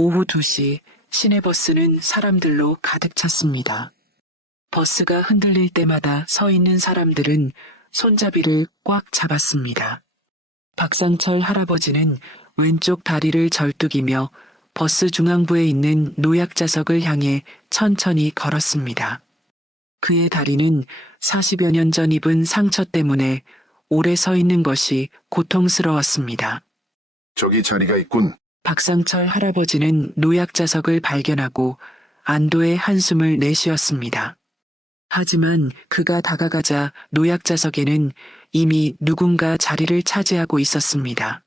오후 2시 시내버스는 사람들로 가득 찼습니다. 버스가 흔들릴 때마다 서 있는 사람들은 손잡이를 꽉 잡았습니다. 박상철 할아버지는 왼쪽 다리를 절뚝이며 버스 중앙부에 있는 노약자석을 향해 천천히 걸었습니다. 그의 다리는 40여 년 전 입은 상처 때문에 오래 서 있는 것이 고통스러웠습니다. 저기 자리가 있군. 박상철 할아버지는 노약자석을 발견하고 안도의 한숨을 내쉬었습니다. 하지만 그가 다가가자 노약자석에는 이미 누군가 자리를 차지하고 있었습니다.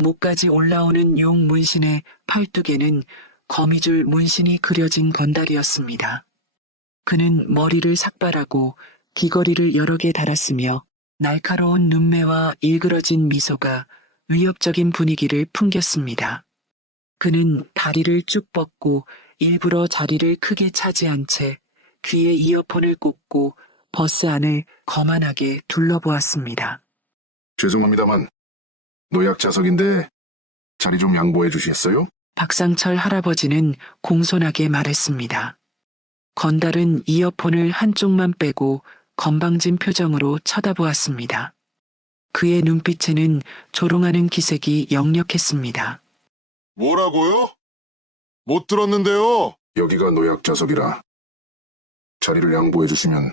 목까지 올라오는 용 문신의 팔뚝에는 거미줄 문신이 그려진 건달이었습니다. 그는 머리를 삭발하고 귀걸이를 여러 개 달았으며 날카로운 눈매와 일그러진 미소가 위협적인 분위기를 풍겼습니다. 그는 다리를 쭉 뻗고 일부러 자리를 크게 차지한 채 귀에 이어폰을 꽂고 버스 안을 거만하게 둘러보았습니다. 죄송합니다만 노약자석인데 자리 좀 양보해 주시겠어요? 박상철 할아버지는 공손하게 말했습니다. 건달은 이어폰을 한쪽만 빼고 건방진 표정으로 쳐다보았습니다. 그의 눈빛에는 조롱하는 기색이 역력했습니다. 뭐라고요? 못 들었는데요. 여기가 노약자석이라 자리를 양보해 주시면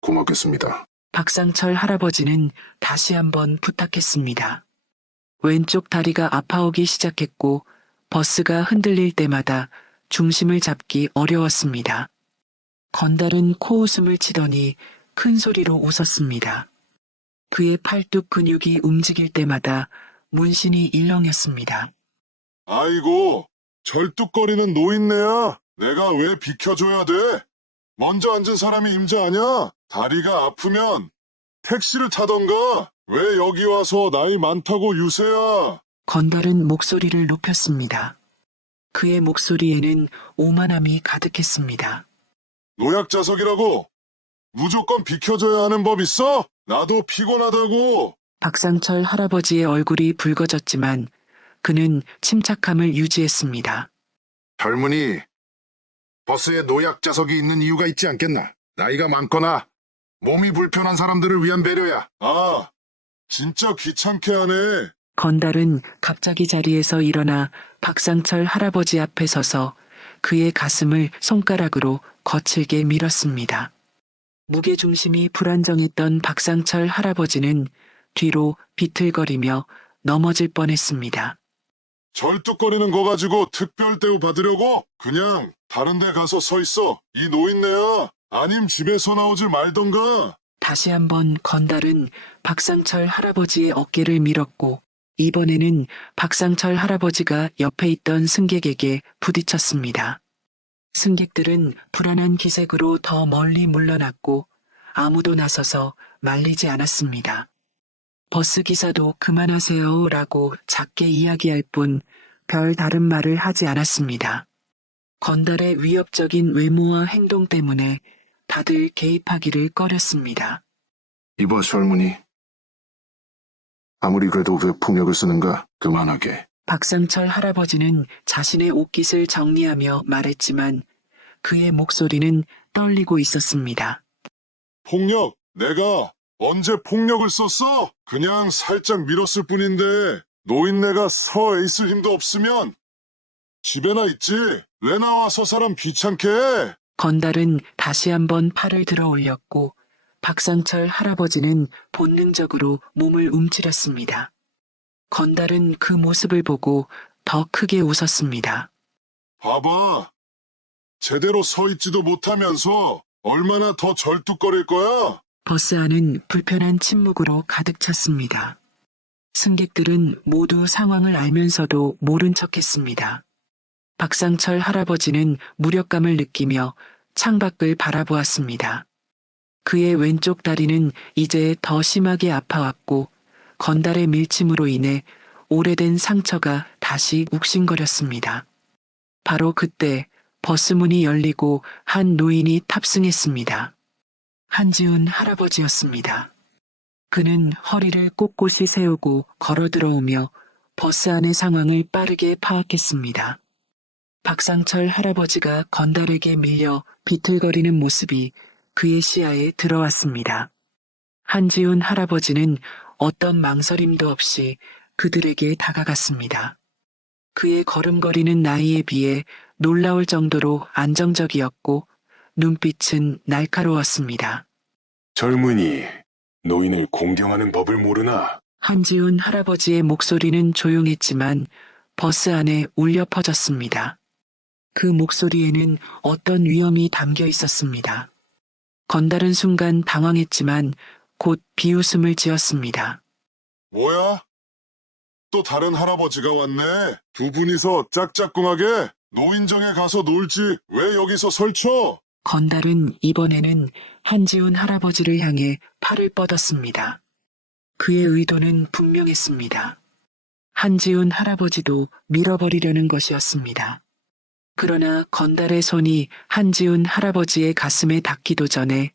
고맙겠습니다. 박상철 할아버지는 다시 한번 부탁했습니다. 왼쪽 다리가 아파오기 시작했고 버스가 흔들릴 때마다 중심을 잡기 어려웠습니다. 건달은 코웃음을 치더니 큰 소리로 웃었습니다. 그의 팔뚝 근육이 움직일 때마다 문신이 일렁였습니다. 아이고, 절뚝거리는 노인네야. 내가 왜 비켜줘야 돼? 먼저 앉은 사람이 임자 아냐? 다리가 아프면 택시를 타던가. 왜 여기 와서 나이 많다고 유세야? 건달은 목소리를 높였습니다. 그의 목소리에는 오만함이 가득했습니다. 노약자석이라고 무조건 비켜줘야 하는 법 있어? 나도 피곤하다고. 박상철 할아버지의 얼굴이 붉어졌지만 그는 침착함을 유지했습니다. 할머니, 버스에 노약자석이 있는 이유가 있지 않겠나? 나이가 많거나 몸이 불편한 사람들을 위한 배려야. 아, 진짜 귀찮게 하네. 건달은 갑자기 자리에서 일어나 박상철 할아버지 앞에 서서 그의 가슴을 손가락으로 거칠게 밀었습니다. 무게중심이 불안정했던 박상철 할아버지는 뒤로 비틀거리며 넘어질 뻔했습니다. 절뚝거리는 거 가지고 특별 대우 받으려고? 그냥 다른 데 가서 서 있어. 이 노인네야. 아님 집에서 나오질 말던가. 다시 한번 건달은 박상철 할아버지의 어깨를 밀었고 이번에는 박상철 할아버지가 옆에 있던 승객에게 부딪혔습니다. 승객들은 불안한 기색으로 더 멀리 물러났고 아무도 나서서 말리지 않았습니다. 버스 기사도 그만하세요 라고 작게 이야기할 뿐 별 다른 말을 하지 않았습니다. 건달의 위협적인 외모와 행동 때문에 다들 개입하기를 꺼렸습니다. 이봐, 할머니. 아무리 그래도 왜 폭력을 쓰는가? 그만하게. 박상철 할아버지는 자신의 옷깃을 정리하며 말했지만 그의 목소리는 떨리고 있었습니다. 폭력? 내가 언제 폭력을 썼어? 그냥 살짝 밀었을 뿐인데 노인네가 서 있을 힘도 없으면 집에나 있지. 왜 나와서 사람 귀찮게 해? 건달은 다시 한번 팔을 들어 올렸고 박상철 할아버지는 본능적으로 몸을 움츠렸습니다. 건달은 그 모습을 보고 더 크게 웃었습니다. 봐봐. 제대로 서 있지도 못하면서 얼마나 더 절뚝거릴 거야? 버스 안은 불편한 침묵으로 가득 찼습니다. 승객들은 모두 상황을 알면서도 모른 척했습니다. 박상철 할아버지는 무력감을 느끼며 창밖을 바라보았습니다. 그의 왼쪽 다리는 이제 더 심하게 아파왔고 건달의 밀침으로 인해 오래된 상처가 다시 욱신거렸습니다. 바로 그때 버스 문이 열리고 한 노인이 탑승했습니다. 한지훈 할아버지였습니다. 그는 허리를 꼿꼿이 세우고 걸어 들어오며 버스 안의 상황을 빠르게 파악했습니다. 박상철 할아버지가 건달에게 밀려 비틀거리는 모습이 그의 시야에 들어왔습니다. 한지훈 할아버지는 어떤 망설임도 없이 그들에게 다가갔습니다. 그의 걸음걸이는 나이에 비해 놀라울 정도로 안정적이었고 눈빛은 날카로웠습니다. 젊은이, 노인을 공경하는 법을 모르나? 한지훈 할아버지의 목소리는 조용했지만 버스 안에 울려 퍼졌습니다. 그 목소리에는 어떤 위험이 담겨 있었습니다. 건달은 순간 당황했지만 곧 비웃음을 지었습니다. 뭐야? 또 다른 할아버지가 왔네. 두 분이서 짝짝꿍하게 노인정에 가서 놀지 왜 여기서 설쳐? 건달은 이번에는 한지훈 할아버지를 향해 팔을 뻗었습니다. 그의 의도는 분명했습니다. 한지훈 할아버지도 밀어버리려는 것이었습니다. 그러나 건달의 손이 한지훈 할아버지의 가슴에 닿기도 전에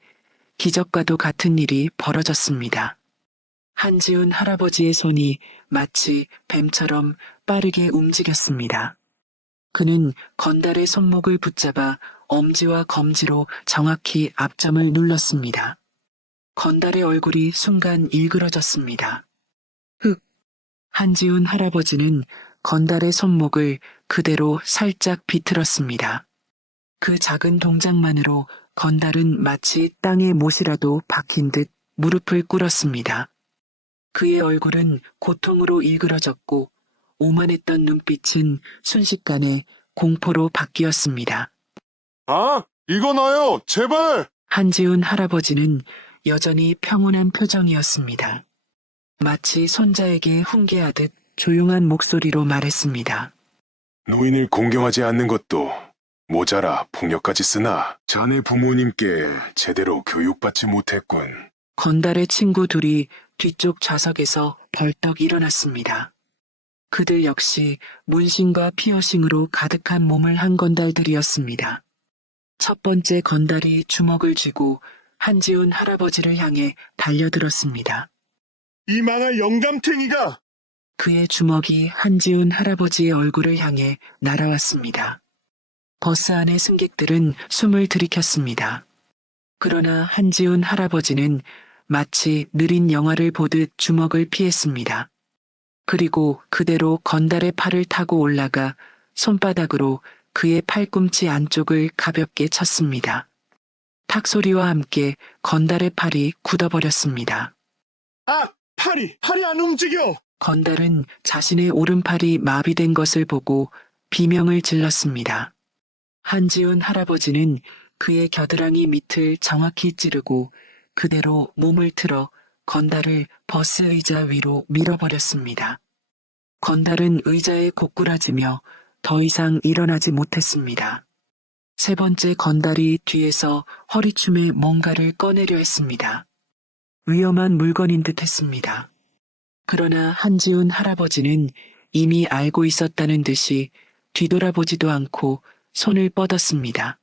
기적과도 같은 일이 벌어졌습니다. 한지훈 할아버지의 손이 마치 뱀처럼 빠르게 움직였습니다. 그는 건달의 손목을 붙잡아 엄지와 검지로 정확히 앞점을 눌렀습니다. 건달의 얼굴이 순간 일그러졌습니다. 흑! 한지훈 할아버지는 건달의 손목을 그대로 살짝 비틀었습니다. 그 작은 동작만으로 건달은 마치 땅에 못이라도 박힌 듯 무릎을 꿇었습니다. 그의 얼굴은 고통으로 일그러졌고 오만했던 눈빛은 순식간에 공포로 바뀌었습니다. 아, 이거 놔요, 제발! 한지훈 할아버지는 여전히 평온한 표정이었습니다. 마치 손자에게 훈계하듯 조용한 목소리로 말했습니다. 노인을 공경하지 않는 것도 모자라 폭력까지 쓰나 자네 부모님께 제대로 교육받지 못했군. 건달의 친구 둘이 뒤쪽 좌석에서 벌떡 일어났습니다. 그들 역시 문신과 피어싱으로 가득한 몸을 한 건달들이었습니다. 첫 번째 건달이 주먹을 쥐고 한지훈 할아버지를 향해 달려들었습니다. 이 망할 영감탱이가! 그의 주먹이 한지훈 할아버지의 얼굴을 향해 날아왔습니다. 버스 안의 승객들은 숨을 들이켰습니다. 그러나 한지훈 할아버지는 마치 느린 영화를 보듯 주먹을 피했습니다. 그리고 그대로 건달의 팔을 타고 올라가 손바닥으로 그의 팔꿈치 안쪽을 가볍게 쳤습니다. 탁 소리와 함께 건달의 팔이 굳어버렸습니다. 아! 팔이 안 움직여! 건달은 자신의 오른팔이 마비된 것을 보고 비명을 질렀습니다. 한지훈 할아버지는 그의 겨드랑이 밑을 정확히 찌르고 그대로 몸을 틀어 건달을 버스 의자 위로 밀어버렸습니다. 건달은 의자에 고꾸라지며 더 이상 일어나지 못했습니다. 세 번째 건달이 뒤에서 허리춤에 뭔가를 꺼내려 했습니다. 위험한 물건인 듯 했습니다. 그러나 한지훈 할아버지는 이미 알고 있었다는 듯이 뒤돌아보지도 않고 손을 뻗었습니다.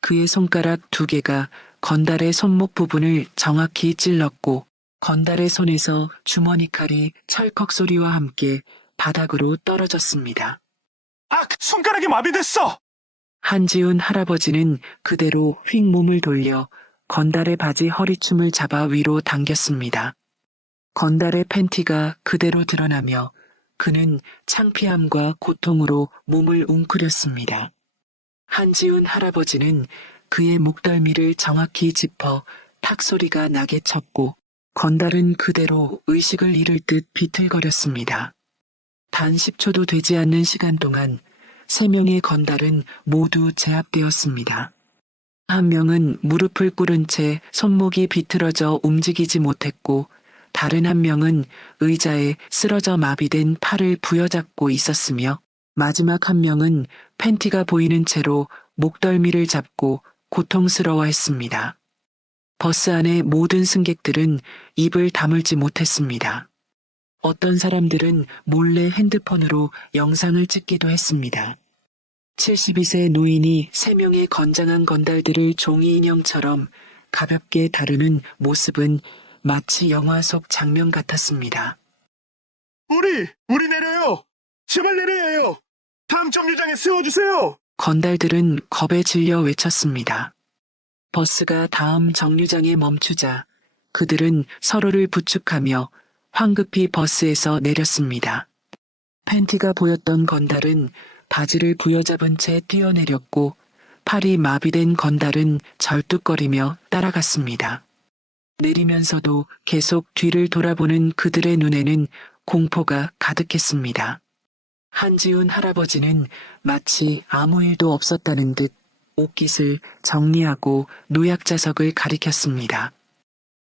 그의 손가락 두 개가 건달의 손목 부분을 정확히 찔렀고 건달의 손에서 주머니 칼이 철컥 소리와 함께 바닥으로 떨어졌습니다. 아! 손가락이 마비됐어! 한지훈 할아버지는 그대로 휙 몸을 돌려 건달의 바지 허리춤을 잡아 위로 당겼습니다. 건달의 팬티가 그대로 드러나며 그는 창피함과 고통으로 몸을 웅크렸습니다. 한지훈 할아버지는 그의 목덜미를 정확히 짚어 탁 소리가 나게 쳤고 건달은 그대로 의식을 잃을 듯 비틀거렸습니다. 단 10초도 되지 않는 시간 동안 3명의 건달은 모두 제압되었습니다. 한 명은 무릎을 꿇은 채 손목이 비틀어져 움직이지 못했고 다른 한 명은 의자에 쓰러져 마비된 팔을 부여잡고 있었으며 마지막 한 명은 팬티가 보이는 채로 목덜미를 잡고 고통스러워했습니다. 버스 안의 모든 승객들은 입을 다물지 못했습니다. 어떤 사람들은 몰래 핸드폰으로 영상을 찍기도 했습니다. 72세 노인이 3명의 건장한 건달들을 종이 인형처럼 가볍게 다루는 모습은 마치 영화 속 장면 같았습니다. 우리 내려요! 제발 내려요! 다음 정류장에 세워주세요! 건달들은 겁에 질려 외쳤습니다. 버스가 다음 정류장에 멈추자 그들은 서로를 부축하며 황급히 버스에서 내렸습니다. 팬티가 보였던 건달은 바지를 부여잡은 채 뛰어내렸고 팔이 마비된 건달은 절뚝거리며 따라갔습니다. 내리면서도 계속 뒤를 돌아보는 그들의 눈에는 공포가 가득했습니다. 한지훈 할아버지는 마치 아무 일도 없었다는 듯 옷깃을 정리하고 노약자석을 가리켰습니다.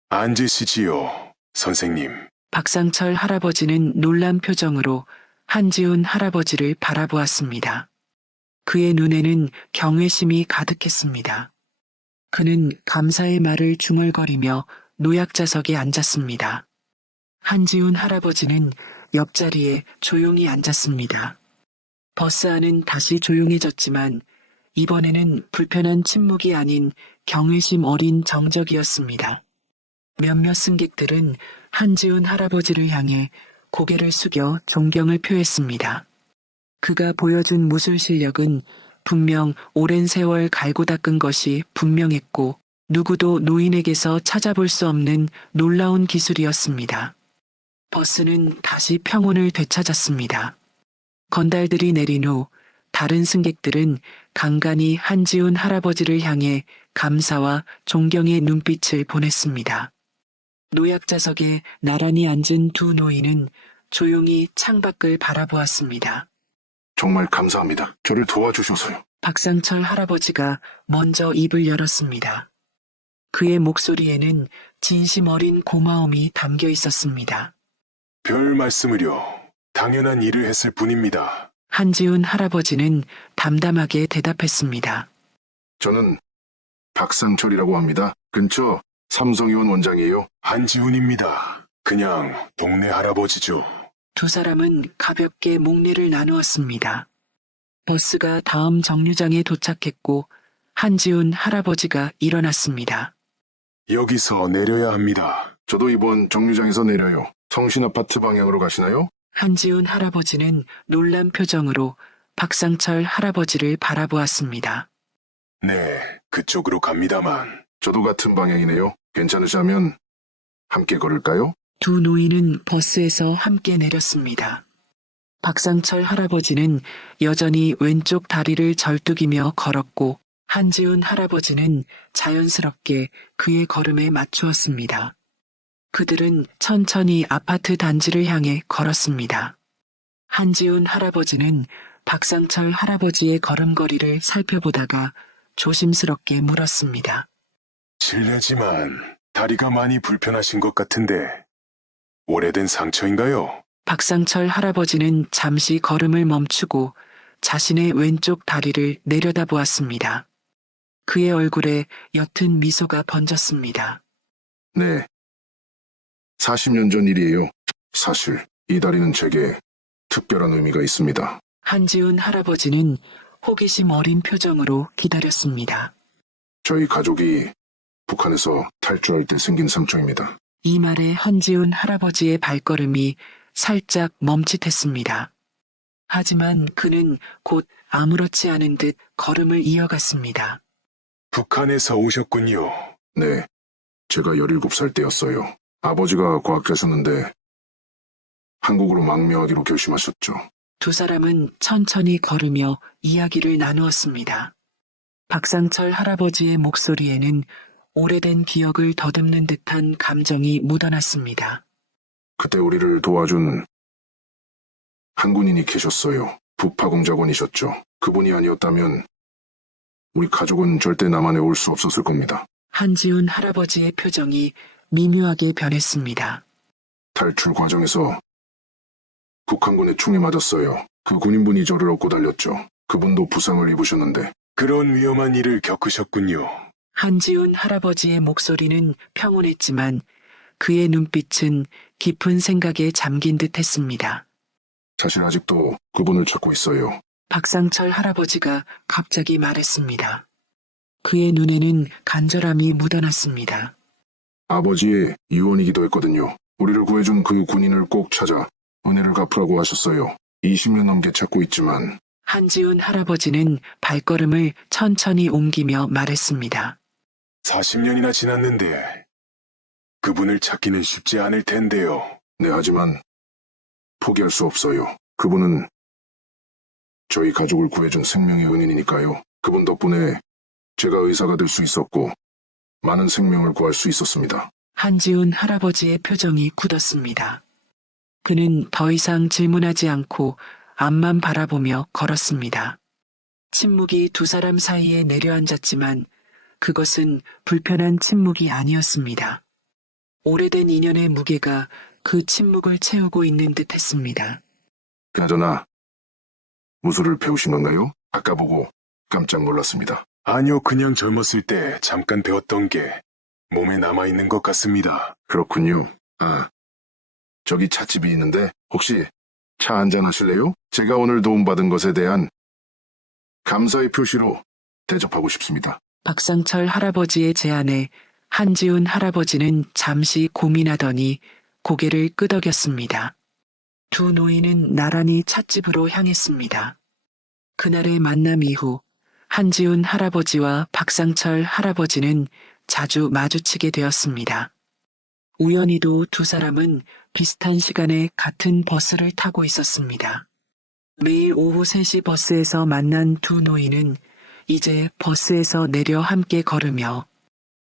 앉으시지요, 선생님. 박상철 할아버지는 놀란 표정으로 한지훈 할아버지를 바라보았습니다. 그의 눈에는 경외심이 가득했습니다. 그는 감사의 말을 중얼거리며 노약자석에 앉았습니다. 한지훈 할아버지는 옆자리에 조용히 앉았습니다. 버스 안은 다시 조용해졌지만 이번에는 불편한 침묵이 아닌 경외심 어린 정적이었습니다. 몇몇 승객들은 한지훈 할아버지를 향해 고개를 숙여 존경을 표했습니다. 그가 보여준 무술 실력은 분명 오랜 세월 갈고 닦은 것이 분명했고 누구도 노인에게서 찾아볼 수 없는 놀라운 기술이었습니다. 버스는 다시 평온을 되찾았습니다. 건달들이 내린 후 다른 승객들은 간간히 한지훈 할아버지를 향해 감사와 존경의 눈빛을 보냈습니다. 노약자석에 나란히 앉은 두 노인은 조용히 창밖을 바라보았습니다. 정말 감사합니다. 저를 도와주셔서요. 박상철 할아버지가 먼저 입을 열었습니다. 그의 목소리에는 진심 어린 고마움이 담겨 있었습니다. 별 말씀을요. 당연한 일을 했을 뿐입니다. 한지훈 할아버지는 담담하게 대답했습니다. 저는 박상철이라고 합니다. 근처 삼성의원 원장이에요. 한지훈입니다. 그냥 동네 할아버지죠. 두 사람은 가볍게 목례를 나누었습니다. 버스가 다음 정류장에 도착했고 한지훈 할아버지가 일어났습니다. 여기서 내려야 합니다. 저도 이번 정류장에서 내려요. 성신아파트 방향으로 가시나요? 한지훈 할아버지는 놀란 표정으로 박상철 할아버지를 바라보았습니다. 네, 그쪽으로 갑니다만. 저도 같은 방향이네요. 괜찮으시다면 함께 걸을까요? 두 노인은 버스에서 함께 내렸습니다. 박상철 할아버지는 여전히 왼쪽 다리를 절뚝이며 걸었고 한지훈 할아버지는 자연스럽게 그의 걸음에 맞추었습니다. 그들은 천천히 아파트 단지를 향해 걸었습니다. 한지훈 할아버지는 박상철 할아버지의 걸음걸이를 살펴보다가 조심스럽게 물었습니다. 실례지만 다리가 많이 불편하신 것 같은데 오래된 상처인가요? 박상철 할아버지는 잠시 걸음을 멈추고 자신의 왼쪽 다리를 내려다보았습니다. 그의 얼굴에 옅은 미소가 번졌습니다. 네. 40년 전 일이에요. 사실 이 다리는 제게 특별한 의미가 있습니다. 한지훈 할아버지는 호기심 어린 표정으로 기다렸습니다. 저희 가족이 북한에서 탈주할 때 생긴 상처입니다. 이 말에 한지훈 할아버지의 발걸음이 살짝 멈칫했습니다. 하지만 그는 곧 아무렇지 않은 듯 걸음을 이어갔습니다. 북한에서 오셨군요. 네. 제가 17살 때였어요. 아버지가 과학자셨는데 한국으로 망명하기로 결심하셨죠. 두 사람은 천천히 걸으며 이야기를 나누었습니다. 박상철 할아버지의 목소리에는 오래된 기억을 더듬는 듯한 감정이 묻어났습니다. 그때 우리를 도와준 한군인이 계셨어요. 부파공작원이셨죠. 그분이 아니었다면 우리 가족은 절대 남한에 올 수 없었을 겁니다. 한지훈 할아버지의 표정이 미묘하게 변했습니다. 탈출 과정에서 북한군의 총에 맞았어요. 그 군인분이 저를 업고 달렸죠. 그분도 부상을 입으셨는데 그런 위험한 일을 겪으셨군요. 한지훈 할아버지의 목소리는 평온했지만 그의 눈빛은 깊은 생각에 잠긴 듯 했습니다. 사실 아직도 그분을 찾고 있어요. 박상철 할아버지가 갑자기 말했습니다. 그의 눈에는 간절함이 묻어났습니다. 아버지의 유언이기도 했거든요. 우리를 구해준 그 군인을 꼭 찾아 은혜를 갚으라고 하셨어요. 20년 넘게 찾고 있지만 한지훈 할아버지는 발걸음을 천천히 옮기며 말했습니다. 40년이나 지났는데 그분을 찾기는 쉽지 않을 텐데요. 네, 하지만 포기할 수 없어요. 그분은 저희 가족을 구해준 생명의 은인이니까요. 그분 덕분에 제가 의사가 될 수 있었고 많은 생명을 구할 수 있었습니다. 한지훈 할아버지의 표정이 굳었습니다. 그는 더 이상 질문하지 않고 앞만 바라보며 걸었습니다. 침묵이 두 사람 사이에 내려앉았지만 그것은 불편한 침묵이 아니었습니다. 오래된 인연의 무게가 그 침묵을 채우고 있는 듯 했습니다. 그나저나 무술을 배우신 건가요? 아까 보고 깜짝 놀랐습니다. 아니요, 그냥 젊었을 때 잠깐 배웠던 게 몸에 남아있는 것 같습니다. 그렇군요. 아, 저기 찻집이 있는데 혹시 차 한잔 하실래요? 제가 오늘 도움받은 것에 대한 감사의 표시로 대접하고 싶습니다. 박상철 할아버지의 제안에 한지훈 할아버지는 잠시 고민하더니 고개를 끄덕였습니다. 두 노인은 나란히 찻집으로 향했습니다. 그날의 만남 이후 한지훈 할아버지와 박상철 할아버지는 자주 마주치게 되었습니다. 우연히도 두 사람은 비슷한 시간에 같은 버스를 타고 있었습니다. 매일 오후 3시 버스에서 만난 두 노인은 이제 버스에서 내려 함께 걸으며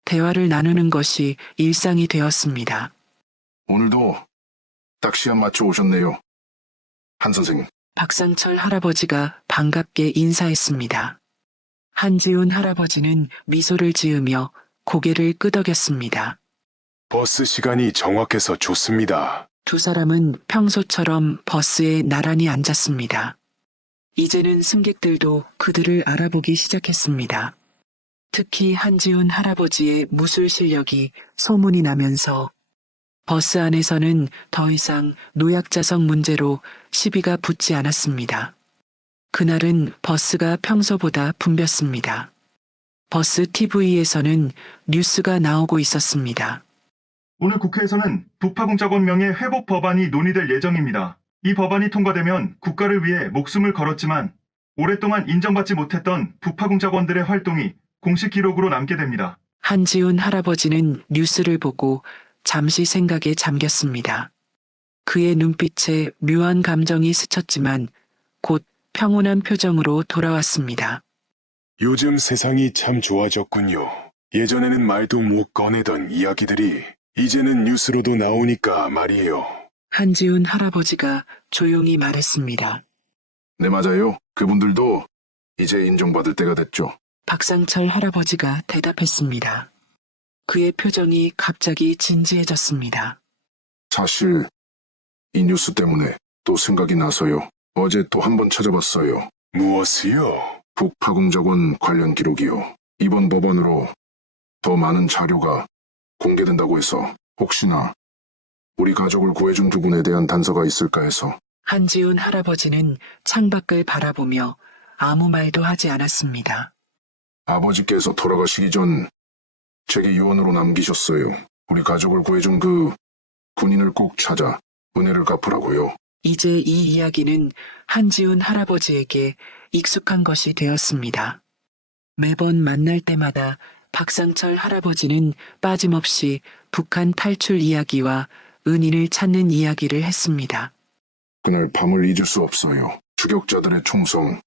대화를 나누는 것이 일상이 되었습니다. 오늘도 딱 시간 맞춰 오셨네요. 한 선생님. 박상철 할아버지가 반갑게 인사했습니다. 한지훈 할아버지는 미소를 지으며 고개를 끄덕였습니다. 버스 시간이 정확해서 좋습니다. 두 사람은 평소처럼 버스에 나란히 앉았습니다. 이제는 승객들도 그들을 알아보기 시작했습니다. 특히 한지훈 할아버지의 무술 실력이 소문이 나면서 버스 안에서는 더 이상 노약자석 문제로 시비가 붙지 않았습니다. 그날은 버스가 평소보다 붐볐습니다. 버스 TV에서는 뉴스가 나오고 있었습니다. 오늘 국회에서는 북파공작원 명예 회복 법안이 논의될 예정입니다. 이 법안이 통과되면 국가를 위해 목숨을 걸었지만 오랫동안 인정받지 못했던 북파공작원들의 활동이 공식 기록으로 남게 됩니다. 한지훈 할아버지는 뉴스를 보고 잠시 생각에 잠겼습니다. 그의 눈빛에 묘한 감정이 스쳤지만 곧 평온한 표정으로 돌아왔습니다. 요즘 세상이 참 좋아졌군요. 예전에는 말도 못 꺼내던 이야기들이 이제는 뉴스로도 나오니까 말이에요. 한지훈 할아버지가 조용히 말했습니다. 네, 맞아요. 그분들도 이제 인정받을 때가 됐죠. 박상철 할아버지가 대답했습니다. 그의 표정이 갑자기 진지해졌습니다. 사실 이 뉴스 때문에 또 생각이 나서요. 어제 또 한 번 찾아봤어요. 무엇이요? 북파공작원 관련 기록이요. 이번 법안으로 더 많은 자료가 공개된다고 해서 혹시나 우리 가족을 구해준 두 분에 대한 단서가 있을까 해서. 한지훈 할아버지는 창밖을 바라보며 아무 말도 하지 않았습니다. 아버지께서 돌아가시기 전 제게 유언으로 남기셨어요. 우리 가족을 구해준 그 군인을 꼭 찾아 은혜를 갚으라고요. 이제 이 이야기는 한지훈 할아버지에게 익숙한 것이 되었습니다. 매번 만날 때마다 박상철 할아버지는 빠짐없이 북한 탈출 이야기와 은인을 찾는 이야기를 했습니다. 그날 밤을 잊을 수 없어요. 추격자들의 총성,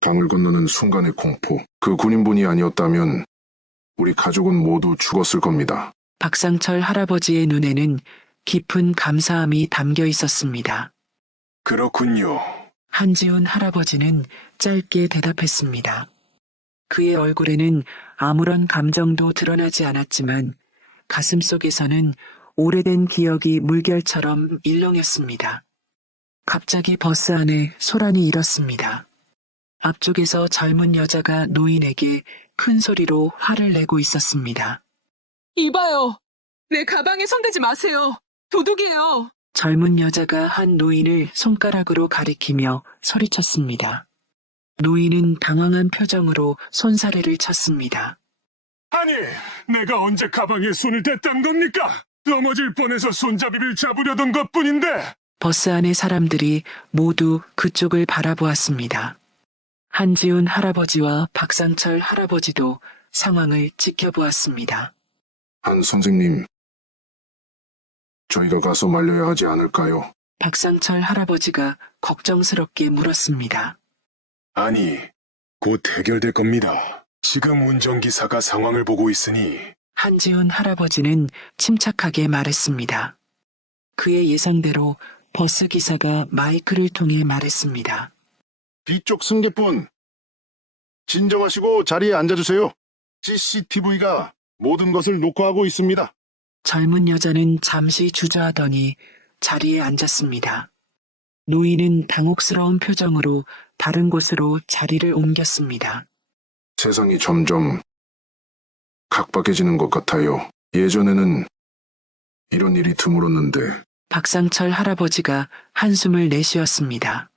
강을 건너는 순간의 공포. 그 군인분이 아니었다면 우리 가족은 모두 죽었을 겁니다. 박상철 할아버지의 눈에는 깊은 감사함이 담겨 있었습니다. 그렇군요. 한지훈 할아버지는 짧게 대답했습니다. 그의 얼굴에는 아무런 감정도 드러나지 않았지만 가슴속에서는 오래된 기억이 물결처럼 일렁였습니다. 갑자기 버스 안에 소란이 일었습니다. 앞쪽에서 젊은 여자가 노인에게 큰 소리로 화를 내고 있었습니다. 이봐요. 내 가방에 손대지 마세요. 도둑이에요. 젊은 여자가 한 노인을 손가락으로 가리키며 소리쳤습니다. 노인은 당황한 표정으로 손사래를 쳤습니다. 아니, 내가 언제 가방에 손을 댔단 겁니까? 넘어질 뻔해서 손잡이를 잡으려던 것뿐인데. 버스 안의 사람들이 모두 그쪽을 바라보았습니다. 한지훈 할아버지와 박상철 할아버지도 상황을 지켜보았습니다. 한 선생님, 저희가 가서 말려야 하지 않을까요? 박상철 할아버지가 걱정스럽게 물었습니다. 아니, 곧 해결될 겁니다. 지금 운전기사가 상황을 보고 있으니 한지훈 할아버지는 침착하게 말했습니다. 그의 예상대로 버스 기사가 마이크를 통해 말했습니다. 뒤쪽 승객분, 진정하시고 자리에 앉아주세요. CCTV가 모든 것을 녹화하고 있습니다. 젊은 여자는 잠시 주저하더니 자리에 앉았습니다. 노인은 당혹스러운 표정으로 다른 곳으로 자리를 옮겼습니다. 세상이 점점 각박해지는 것 같아요. 예전에는 이런 일이 드물었는데 박상철 할아버지가 한숨을 내쉬었습니다.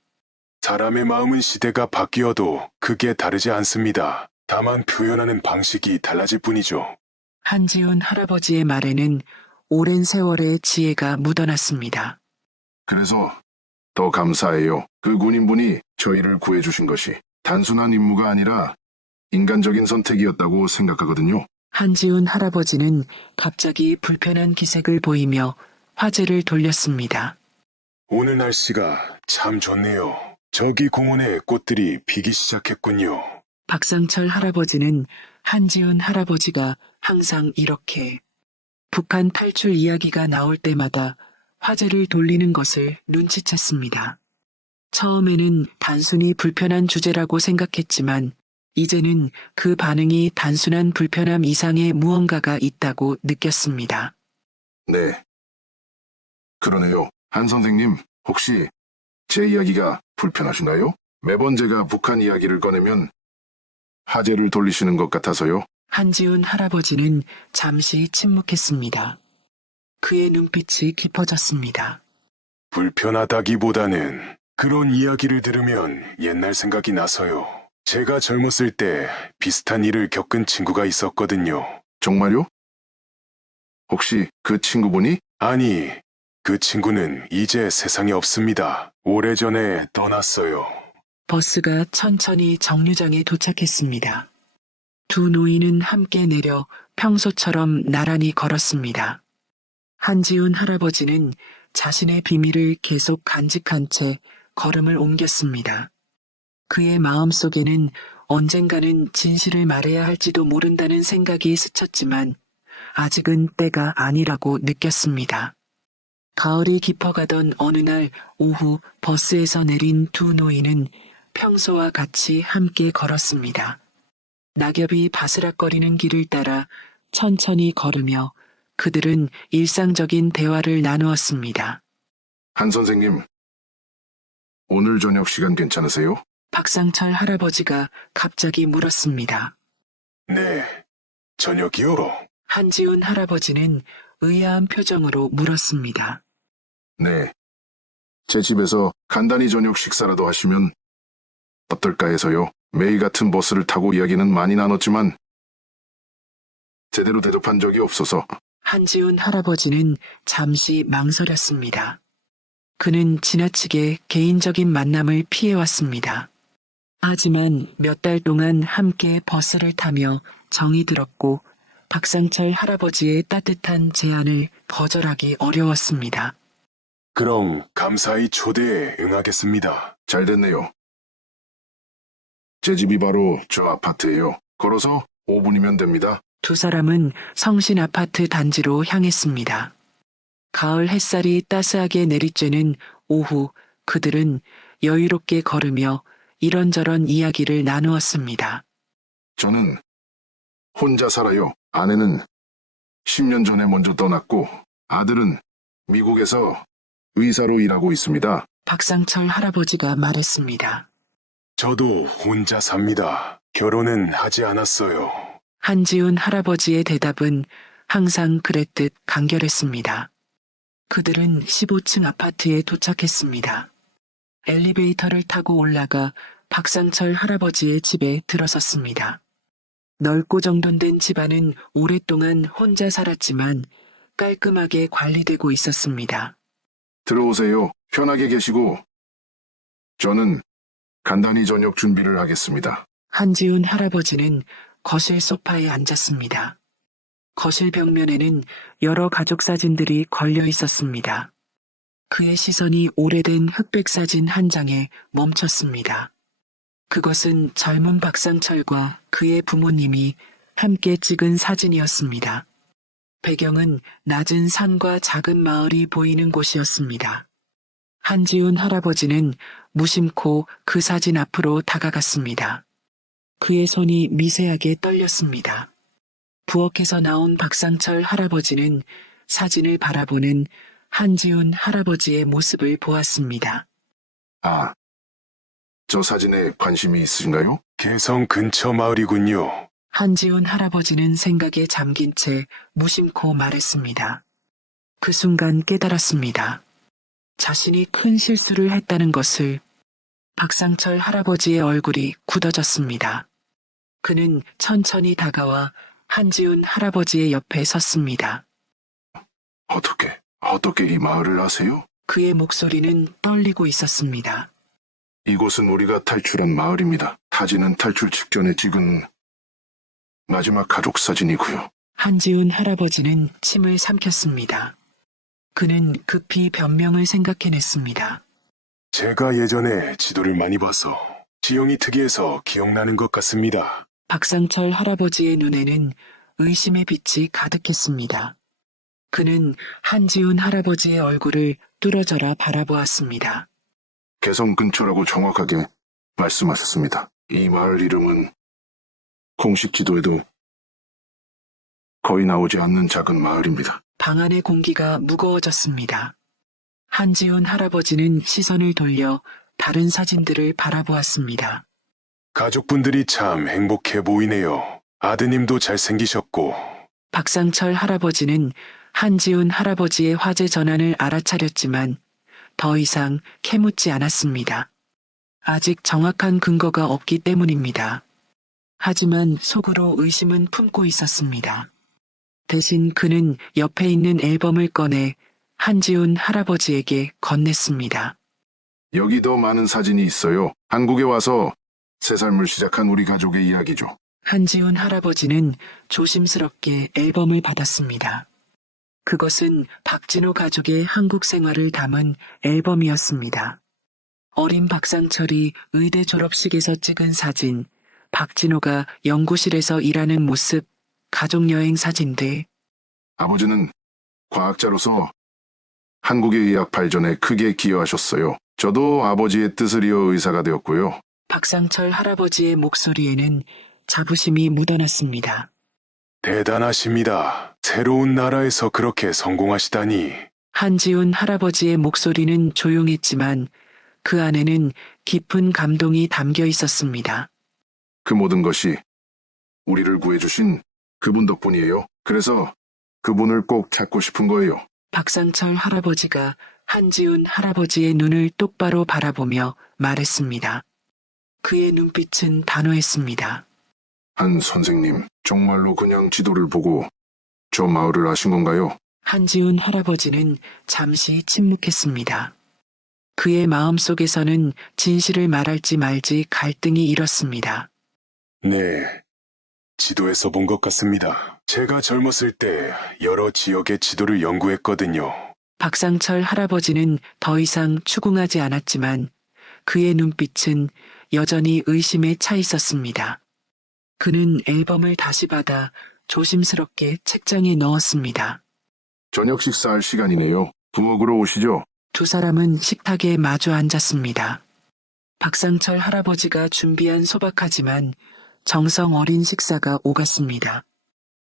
사람의 마음은 시대가 바뀌어도 크게 다르지 않습니다. 다만 표현하는 방식이 달라질 뿐이죠. 한지훈 할아버지의 말에는 오랜 세월의 지혜가 묻어났습니다. 그래서 더 감사해요. 그 군인분이 저희를 구해주신 것이 단순한 임무가 아니라 인간적인 선택이었다고 생각하거든요. 한지훈 할아버지는 갑자기 불편한 기색을 보이며 화제를 돌렸습니다. 오늘 날씨가 참 좋네요. 저기 공원에 꽃들이 피기 시작했군요. 박상철 할아버지는 한지훈 할아버지가 항상 이렇게 북한 탈출 이야기가 나올 때마다 화제를 돌리는 것을 눈치챘습니다. 처음에는 단순히 불편한 주제라고 생각했지만 이제는 그 반응이 단순한 불편함 이상의 무언가가 있다고 느꼈습니다. 네. 그러네요. 한 선생님, 혹시 제 이야기가 불편하시나요? 매번 제가 북한 이야기를 꺼내면 화제를 돌리시는 것 같아서요. 한지훈 할아버지는 잠시 침묵했습니다. 그의 눈빛이 깊어졌습니다. 불편하다기보다는 그런 이야기를 들으면 옛날 생각이 나서요. 제가 젊었을 때 비슷한 일을 겪은 친구가 있었거든요. 정말요? 혹시 그 친구분이? 아니, 그 친구는 이제 세상에 없습니다. 오래전에 떠났어요. 버스가 천천히 정류장에 도착했습니다. 두 노인은 함께 내려 평소처럼 나란히 걸었습니다. 한지훈 할아버지는 자신의 비밀을 계속 간직한 채 걸음을 옮겼습니다. 그의 마음속에는 언젠가는 진실을 말해야 할지도 모른다는 생각이 스쳤지만 아직은 때가 아니라고 느꼈습니다. 가을이 깊어가던 어느 날 오후 버스에서 내린 두 노인은 평소와 같이 함께 걸었습니다. 낙엽이 바스락거리는 길을 따라 천천히 걸으며 그들은 일상적인 대화를 나누었습니다. 한 선생님, 오늘 저녁 시간 괜찮으세요? 박상철 할아버지가 갑자기 물었습니다. 네, 저녁이요. 한지훈 할아버지는 의아한 표정으로 물었습니다. 네. 제 집에서 간단히 저녁 식사라도 하시면 어떨까 해서요. 매일 같은 버스를 타고 이야기는 많이 나눴지만 제대로 대접한 적이 없어서. 한지훈 할아버지는 잠시 망설였습니다. 그는 지나치게 개인적인 만남을 피해왔습니다. 하지만 몇 달 동안 함께 버스를 타며 정이 들었고 박상철 할아버지의 따뜻한 제안을 거절하기 어려웠습니다. 그럼 감사히 초대에 응하겠습니다. 잘 됐네요. 제 집이 바로 저 아파트예요. 걸어서 5분이면 됩니다. 두 사람은 성신 아파트 단지로 향했습니다. 가을 햇살이 따스하게 내리쬐는 오후 그들은 여유롭게 걸으며 이런저런 이야기를 나누었습니다. 저는 혼자 살아요. 아내는 10년 전에 먼저 떠났고 아들은 미국에서 의사로 일하고 있습니다. 박상철 할아버지가 말했습니다. 저도 혼자 삽니다. 결혼은 하지 않았어요. 한지훈 할아버지의 대답은 항상 그랬듯 간결했습니다. 그들은 15층 아파트에 도착했습니다. 엘리베이터를 타고 올라가 박상철 할아버지의 집에 들어섰습니다. 넓고 정돈된 집안은 오랫동안 혼자 살았지만 깔끔하게 관리되고 있었습니다. 들어오세요. 편하게 계시고 저는 간단히 저녁 준비를 하겠습니다. 한지훈 할아버지는 거실 소파에 앉았습니다. 거실 벽면에는 여러 가족 사진들이 걸려 있었습니다. 그의 시선이 오래된 흑백 사진 한 장에 멈췄습니다. 그것은 젊은 박상철과 그의 부모님이 함께 찍은 사진이었습니다. 배경은 낮은 산과 작은 마을이 보이는 곳이었습니다. 한지훈 할아버지는 무심코 그 사진 앞으로 다가갔습니다. 그의 손이 미세하게 떨렸습니다. 부엌에서 나온 박상철 할아버지는 사진을 바라보는 한지훈 할아버지의 모습을 보았습니다. 아, 저 사진에 관심이 있으신가요? 개성 근처 마을이군요. 한지훈 할아버지는 생각에 잠긴 채 무심코 말했습니다. 그 순간 깨달았습니다. 자신이 큰 실수를 했다는 것을. 박상철 할아버지의 얼굴이 굳어졌습니다. 그는 천천히 다가와 한지훈 할아버지의 옆에 섰습니다. 어떻게 이 마을을 아세요? 그의 목소리는 떨리고 있었습니다. 이곳은 우리가 탈출한 마을입니다. 사진은 탈출 직전에 찍은 마지막 가족 사진이고요. 한지훈 할아버지는 침을 삼켰습니다. 그는 급히 변명을 생각해냈습니다. 제가 예전에 지도를 많이 봐서 지형이 특이해서 기억나는 것 같습니다. 박상철 할아버지의 눈에는 의심의 빛이 가득했습니다. 그는 한지훈 할아버지의 얼굴을 뚫어져라 바라보았습니다. 개성 근처라고 정확하게 말씀하셨습니다. 이 마을 이름은 공식 지도에도 거의 나오지 않는 작은 마을입니다. 방 안의 공기가 무거워졌습니다. 한지훈 할아버지는 시선을 돌려 다른 사진들을 바라보았습니다. 가족분들이 참 행복해 보이네요. 아드님도 잘생기셨고. 박상철 할아버지는 한지훈 할아버지의 화제 전환을 알아차렸지만 더 이상 캐묻지 않았습니다. 아직 정확한 근거가 없기 때문입니다. 하지만 속으로 의심은 품고 있었습니다. 대신 그는 옆에 있는 앨범을 꺼내 한지훈 할아버지에게 건넸습니다. 여기 더 많은 사진이 있어요. 한국에 와서 새 삶을 시작한 우리 가족의 이야기죠. 한지훈 할아버지는 조심스럽게 앨범을 받았습니다. 그것은 박진호 가족의 한국 생활을 담은 앨범이었습니다. 어린 박상철이 의대 졸업식에서 찍은 사진, 박진호가 연구실에서 일하는 모습, 가족여행 사진들. 아버지는 과학자로서 한국의 의학 발전에 크게 기여하셨어요. 저도 아버지의 뜻을 이어 의사가 되었고요. 박상철 할아버지의 목소리에는 자부심이 묻어났습니다. 대단하십니다. 새로운 나라에서 그렇게 성공하시다니. 한지훈 할아버지의 목소리는 조용했지만 그 안에는 깊은 감동이 담겨 있었습니다. 그 모든 것이 우리를 구해주신 그분 덕분이에요. 그래서 그분을 꼭 찾고 싶은 거예요. 박상철 할아버지가 한지훈 할아버지의 눈을 똑바로 바라보며 말했습니다. 그의 눈빛은 단호했습니다. 한 선생님, 정말로 그냥 지도를 보고 저 마을을 아신 건가요? 한지훈 할아버지는 잠시 침묵했습니다. 그의 마음속에서는 진실을 말할지 말지 갈등이 일었습니다. 네. 지도에서 본 것 같습니다. 제가 젊었을 때 여러 지역의 지도를 연구했거든요. 박상철 할아버지는 더 이상 추궁하지 않았지만 그의 눈빛은 여전히 의심에 차 있었습니다. 그는 앨범을 다시 받아 조심스럽게 책장에 넣었습니다. 저녁 식사할 시간이네요. 부엌으로 오시죠. 두 사람은 식탁에 마주 앉았습니다. 박상철 할아버지가 준비한 소박하지만 정성 어린 식사가 오갔습니다.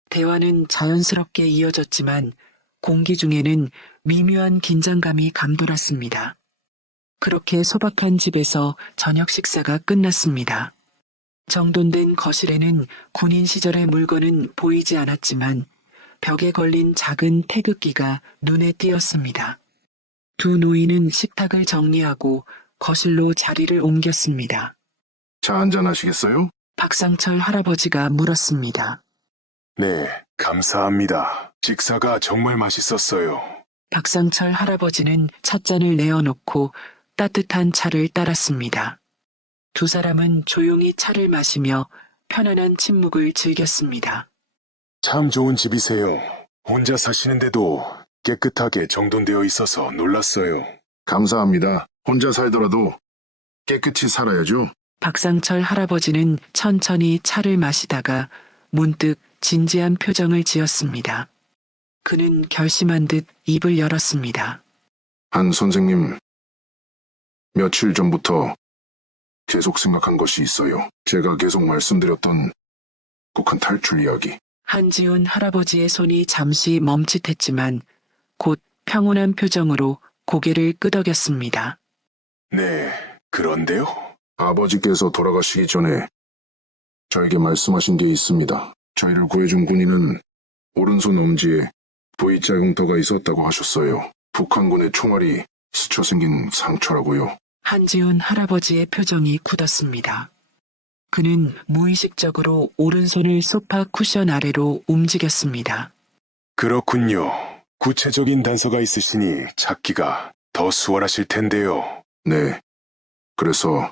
대화는 자연스럽게 이어졌지만 공기 중에는 미묘한 긴장감이 감돌았습니다. 그렇게 소박한 집에서 저녁 식사가 끝났습니다. 정돈된 거실에는 군인 시절의 물건은 보이지 않았지만 벽에 걸린 작은 태극기가 눈에 띄었습니다. 두 노인은 식탁을 정리하고 거실로 자리를 옮겼습니다. 차 한잔 하시겠어요? 박상철 할아버지가 물었습니다. 네, 감사합니다. 식사가 정말 맛있었어요. 박상철 할아버지는 찻잔을 내어놓고 따뜻한 차를 따랐습니다. 두 사람은 조용히 차를 마시며 편안한 침묵을 즐겼습니다. 참 좋은 집이세요. 혼자 사시는데도 깨끗하게 정돈되어 있어서 놀랐어요. 감사합니다. 혼자 살더라도 깨끗이 살아야죠. 박상철 할아버지는 천천히 차를 마시다가 문득 진지한 표정을 지었습니다. 그는 결심한 듯 입을 열었습니다. 한 선생님, 며칠 전부터 계속 생각한 것이 있어요. 제가 계속 말씀드렸던 북한 탈출 이야기. 한지훈 할아버지의 손이 잠시 멈칫했지만 곧 평온한 표정으로 고개를 끄덕였습니다. 네, 그런데요? 아버지께서 돌아가시기 전에 저에게 말씀하신 게 있습니다. 저희를 구해준 군인은 오른손 엄지에 V자 흉터가 있었다고 하셨어요. 북한군의 총알이 스쳐 생긴 상처라고요. 한지훈 할아버지의 표정이 굳었습니다. 그는 무의식적으로 오른손을 소파 쿠션 아래로 움직였습니다. 그렇군요. 구체적인 단서가 있으시니 찾기가 더 수월하실 텐데요. 네. 그래서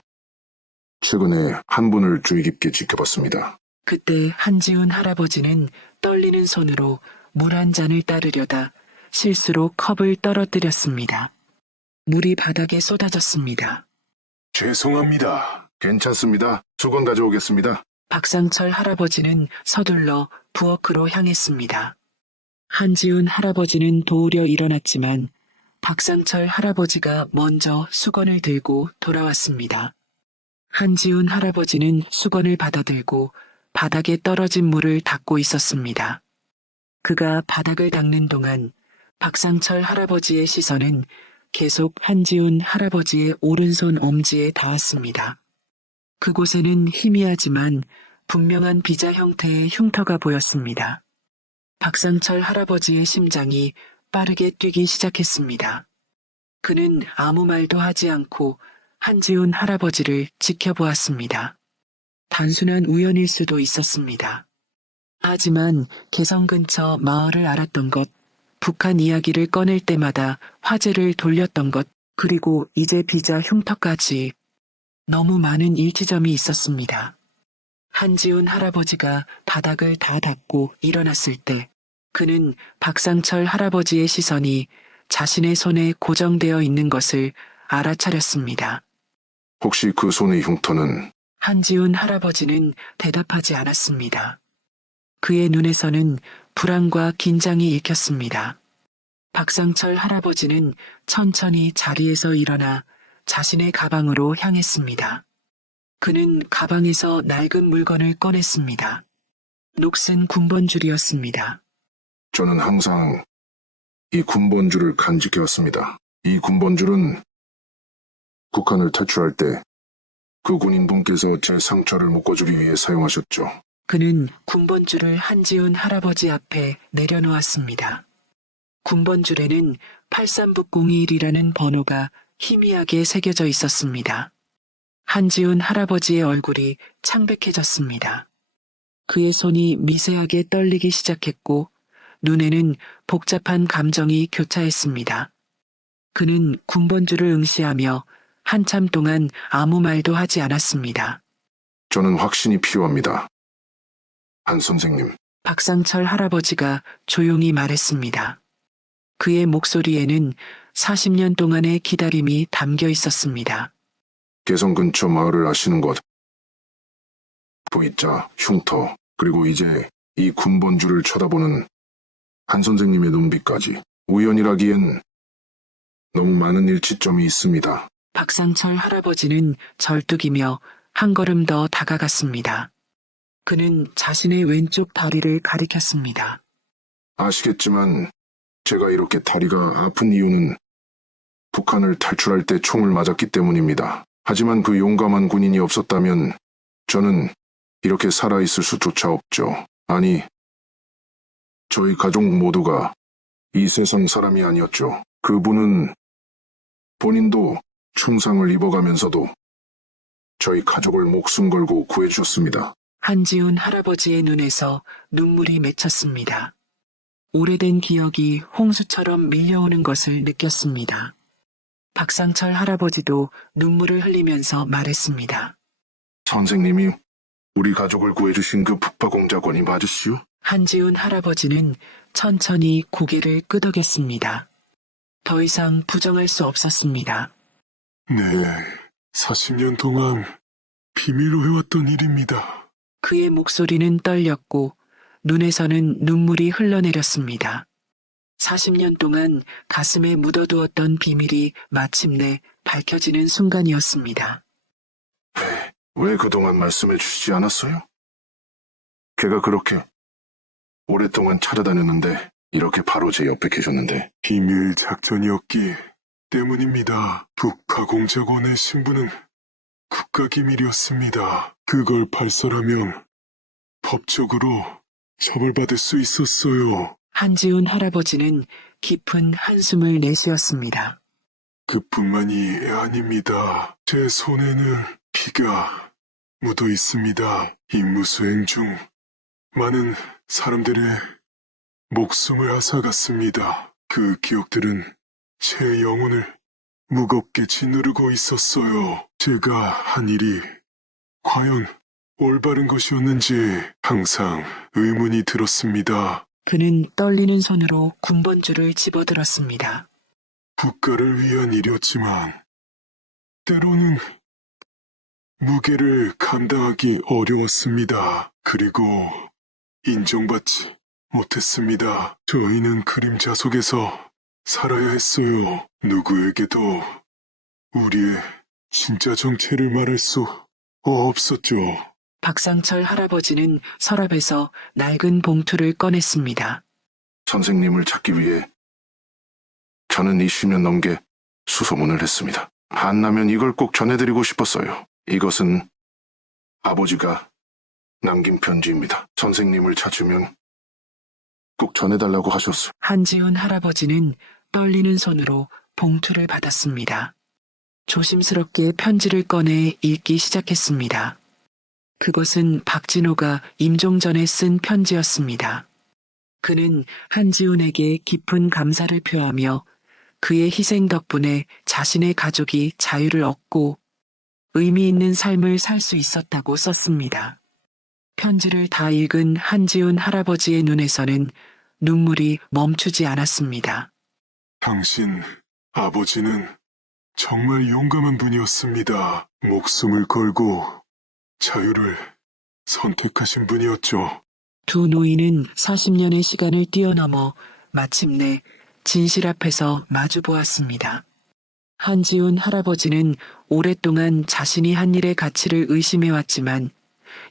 최근에 한 분을 주의 깊게 지켜봤습니다. 그때 한지훈 할아버지는 떨리는 손으로 물 한 잔을 따르려다 실수로 컵을 떨어뜨렸습니다. 물이 바닥에 쏟아졌습니다. 죄송합니다. 괜찮습니다. 수건 가져오겠습니다. 박상철 할아버지는 서둘러 부엌으로 향했습니다. 한지훈 할아버지는 도우려 일어났지만 박상철 할아버지가 먼저 수건을 들고 돌아왔습니다. 한지훈 할아버지는 수건을 받아들고 바닥에 떨어진 물을 닦고 있었습니다. 그가 바닥을 닦는 동안 박상철 할아버지의 시선은 계속 한지훈 할아버지의 오른손 엄지에 닿았습니다. 그곳에는 희미하지만 분명한 비자 형태의 흉터가 보였습니다. 박상철 할아버지의 심장이 빠르게 뛰기 시작했습니다. 그는 아무 말도 하지 않고 한지훈 할아버지를 지켜보았습니다. 단순한 우연일 수도 있었습니다. 하지만 개성 근처 마을을 알았던 것, 북한 이야기를 꺼낼 때마다 화제를 돌렸던 것, 그리고 이제 비자 흉터까지 너무 많은 일치점이 있었습니다. 한지훈 할아버지가 바닥을 다 닦고 일어났을 때 그는 박상철 할아버지의 시선이 자신의 손에 고정되어 있는 것을 알아차렸습니다. 혹시 그 손의 흉터는 한지훈 할아버지는 대답하지 않았습니다. 그의 눈에서는 불안과 긴장이 읽혔습니다. 박상철 할아버지는 천천히 자리에서 일어나 자신의 가방으로 향했습니다. 그는 가방에서 낡은 물건을 꺼냈습니다. 녹슨 군번줄이었습니다. 저는 항상 이 군번줄을 간직해왔습니다. 이 군번줄은 북한을 탈출할 때 그 군인분께서 제 상처를 묶어주기 위해 사용하셨죠. 그는 군번줄을 한지훈 할아버지 앞에 내려놓았습니다. 군번줄에는 83북01이라는 번호가 희미하게 새겨져 있었습니다. 한지훈 할아버지의 얼굴이 창백해졌습니다. 그의 손이 미세하게 떨리기 시작했고 눈에는 복잡한 감정이 교차했습니다. 그는 군번줄을 응시하며 한참 동안 아무 말도 하지 않았습니다. 저는 확신이 필요합니다. 한 선생님, 박상철 할아버지가 조용히 말했습니다. 그의 목소리에는 40년 동안의 기다림이 담겨 있었습니다. 개성 근처 마을을 아시는 것, V자, 흉터, 그리고 이제 이 군번줄을 쳐다보는 한 선생님의 눈빛까지 우연이라기엔 너무 많은 일치점이 있습니다. 박상철 할아버지는 절뚝이며 한 걸음 더 다가갔습니다. 그는 자신의 왼쪽 다리를 가리켰습니다. 아시겠지만 제가 이렇게 다리가 아픈 이유는 북한을 탈출할 때 총을 맞았기 때문입니다. 하지만 그 용감한 군인이 없었다면 저는 이렇게 살아있을 수조차 없죠. 아니, 저희 가족 모두가 이 세상 사람이 아니었죠. 그분은 본인도 총상을 입어가면서도 저희 가족을 목숨 걸고 구해주셨습니다. 한지훈 할아버지의 눈에서 눈물이 맺혔습니다. 오래된 기억이 홍수처럼 밀려오는 것을 느꼈습니다. 박상철 할아버지도 눈물을 흘리면서 말했습니다. 선생님이 우리 가족을 구해주신 그 북파공작원이 맞으시오? 한지훈 할아버지는 천천히 고개를 끄덕였습니다. 더 이상 부정할 수 없었습니다. 네, 40년 동안 비밀로 해왔던 일입니다. 그의 목소리는 떨렸고 눈에서는 눈물이 흘러내렸습니다. 40년 동안 가슴에 묻어두었던 비밀이 마침내 밝혀지는 순간이었습니다. 왜 그동안 말씀해 주시지 않았어요? 걔가 그렇게 오랫동안 찾아다녔는데 이렇게 바로 제 옆에 계셨는데. 비밀 작전이었기 때문입니다. 북파공작원의 신분은 국가기밀이었습니다. 그걸 발설하면 법적으로 처벌받을 수 있었어요. 한지훈 할아버지는 깊은 한숨을 내쉬었습니다. 그뿐만이 아닙니다. 제 손에는 피가 묻어 있습니다. 임무수행 중 많은 사람들의 목숨을 앗아갔습니다. 그 기억들은 제 영혼을 무겁게 짓누르고 있었어요. 제가 한 일이 과연 올바른 것이었는지 항상 의문이 들었습니다. 그는 떨리는 손으로 군번줄을 집어들었습니다. 국가를 위한 일이었지만 때로는 무게를 감당하기 어려웠습니다. 그리고 인정받지 못했습니다. 저희는 그림자 속에서 살아야 했어요. 누구에게도 우리의 진짜 정체를 말할 수 없었죠. 박상철 할아버지는 서랍에서 낡은 봉투를 꺼냈습니다. 선생님을 찾기 위해 저는 이 10년 넘게 수소문을 했습니다. 만나면 이걸 꼭 전해드리고 싶었어요. 이것은 아버지가 남긴 편지입니다. 선생님을 찾으면 꼭 전해달라고 하셨어요. 한지훈 할아버지는 떨리는 손으로 봉투를 받았습니다. 조심스럽게 편지를 꺼내 읽기 시작했습니다. 그것은 박진호가 임종 전에 쓴 편지였습니다. 그는 한지훈에게 깊은 감사를 표하며 그의 희생 덕분에 자신의 가족이 자유를 얻고 의미 있는 삶을 살 수 있었다고 썼습니다. 편지를 다 읽은 한지훈 할아버지의 눈에서는 눈물이 멈추지 않았습니다. 당신 아버지는 정말 용감한 분이었습니다. 목숨을 걸고 자유를 선택하신 분이었죠. 두 노인은 40년의 시간을 뛰어넘어 마침내 진실 앞에서 마주보았습니다. 한지훈 할아버지는 오랫동안 자신이 한 일의 가치를 의심해왔지만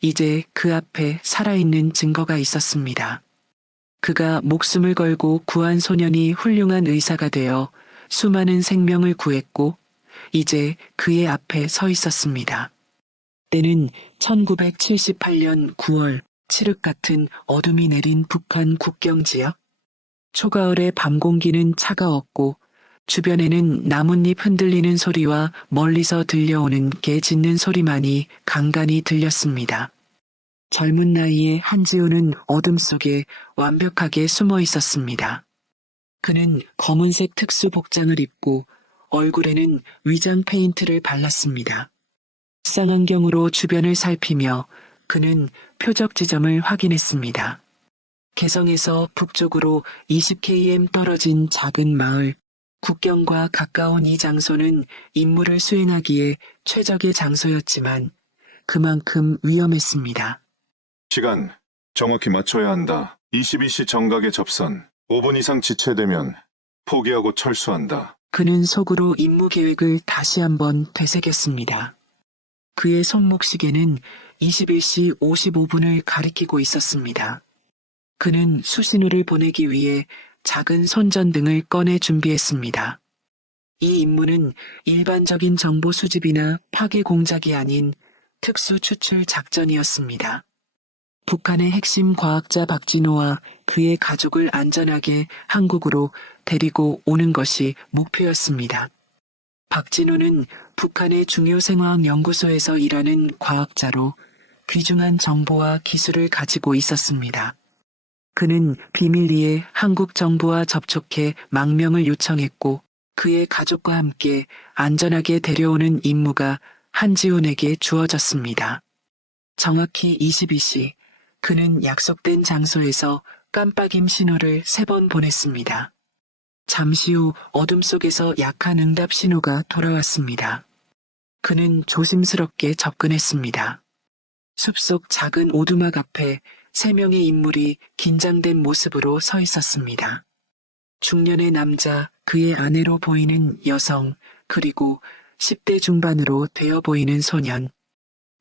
이제 그 앞에 살아있는 증거가 있었습니다. 그가 목숨을 걸고 구한 소년이 훌륭한 의사가 되어 수많은 생명을 구했고 이제 그의 앞에 서 있었습니다. 때는 1978년 9월 칠흑 같은 어둠이 내린 북한 국경 지역. 초가을의 밤 공기는 차가웠고 주변에는 나뭇잎 흔들리는 소리와 멀리서 들려오는 개 짖는 소리만이 간간히 들렸습니다. 젊은 나이에 한지훈은 어둠 속에 완벽하게 숨어 있었습니다. 그는 검은색 특수 복장을 입고 얼굴에는 위장 페인트를 발랐습니다. 쌍안경으로 주변을 살피며 그는 표적 지점을 확인했습니다. 개성에서 북쪽으로 20km 떨어진 작은 마을, 국경과 가까운 이 장소는 임무를 수행하기에 최적의 장소였지만 그만큼 위험했습니다. 시간 정확히 맞춰야 한다. 22시 정각에 접선. 5분 이상 지체되면 포기하고 철수한다. 그는 속으로 임무 계획을 다시 한번 되새겼습니다. 그의 손목시계는 21시 55분을 가리키고 있었습니다. 그는 수신호를 보내기 위해 작은 손전등을 꺼내 준비했습니다. 이 임무는 일반적인 정보 수집이나 파괴 공작이 아닌 특수 추출 작전이었습니다. 북한의 핵심 과학자 박진호와 그의 가족을 안전하게 한국으로 데리고 오는 것이 목표였습니다. 박진호는 북한의 중요 생화학 연구소에서 일하는 과학자로 귀중한 정보와 기술을 가지고 있었습니다. 그는 비밀리에 한국 정부와 접촉해 망명을 요청했고 그의 가족과 함께 안전하게 데려오는 임무가 한지훈에게 주어졌습니다. 정확히 22시, 그는 약속된 장소에서 깜빡임 신호를 3번 보냈습니다. 잠시 후 어둠 속에서 약한 응답 신호가 돌아왔습니다. 그는 조심스럽게 접근했습니다. 숲속 작은 오두막 앞에 3명의 인물이 긴장된 모습으로 서 있었습니다. 중년의 남자, 그의 아내로 보이는 여성, 그리고 10대 중반으로 되어 보이는 소년.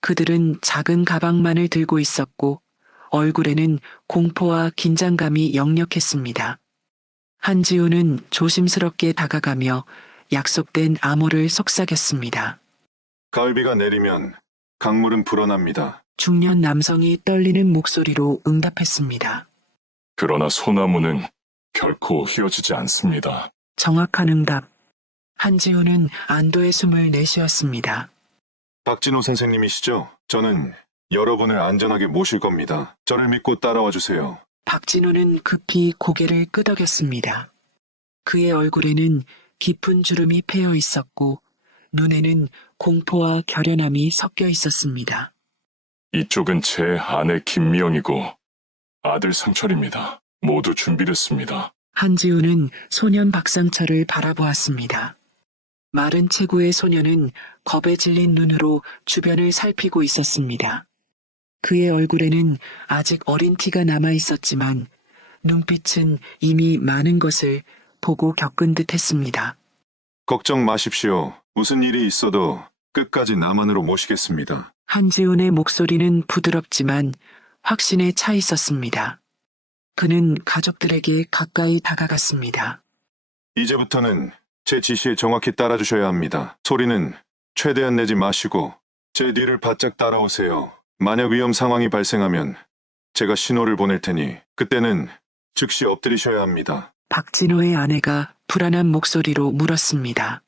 그들은 작은 가방만을 들고 있었고 얼굴에는 공포와 긴장감이 역력했습니다. 한지우는 조심스럽게 다가가며 약속된 암호를 속삭였습니다. 가을비가 내리면 강물은 불어납니다. 중년 남성이 떨리는 목소리로 응답했습니다. 그러나 소나무는 결코 휘어지지 않습니다. 정확한 응답. 한지우는 안도의 숨을 내쉬었습니다. 박진호 선생님이시죠? 저는 여러분을 안전하게 모실 겁니다. 저를 믿고 따라와 주세요. 박진호는 급히 고개를 끄덕였습니다. 그의 얼굴에는 깊은 주름이 패여 있었고 눈에는 공포와 결연함이 섞여 있었습니다. 이쪽은 제 아내 김미영이고 아들 상철입니다. 모두 준비됐습니다. 한지우는 소년 박상철을 바라보았습니다. 마른 체구의 소년은 겁에 질린 눈으로 주변을 살피고 있었습니다. 그의 얼굴에는 아직 어린 티가 남아 있었지만 눈빛은 이미 많은 것을 보고 겪은 듯 했습니다. 걱정 마십시오. 무슨 일이 있어도 끝까지 남한으로 모시겠습니다. 한지훈의 목소리는 부드럽지만 확신에 차 있었습니다. 그는 가족들에게 가까이 다가갔습니다. 이제부터는 제 지시에 정확히 따라주셔야 합니다. 소리는 최대한 내지 마시고 제 뒤를 바짝 따라오세요. 만약 위험 상황이 발생하면 제가 신호를 보낼 테니 그때는 즉시 엎드리셔야 합니다. 박진호의 아내가 불안한 목소리로 물었습니다.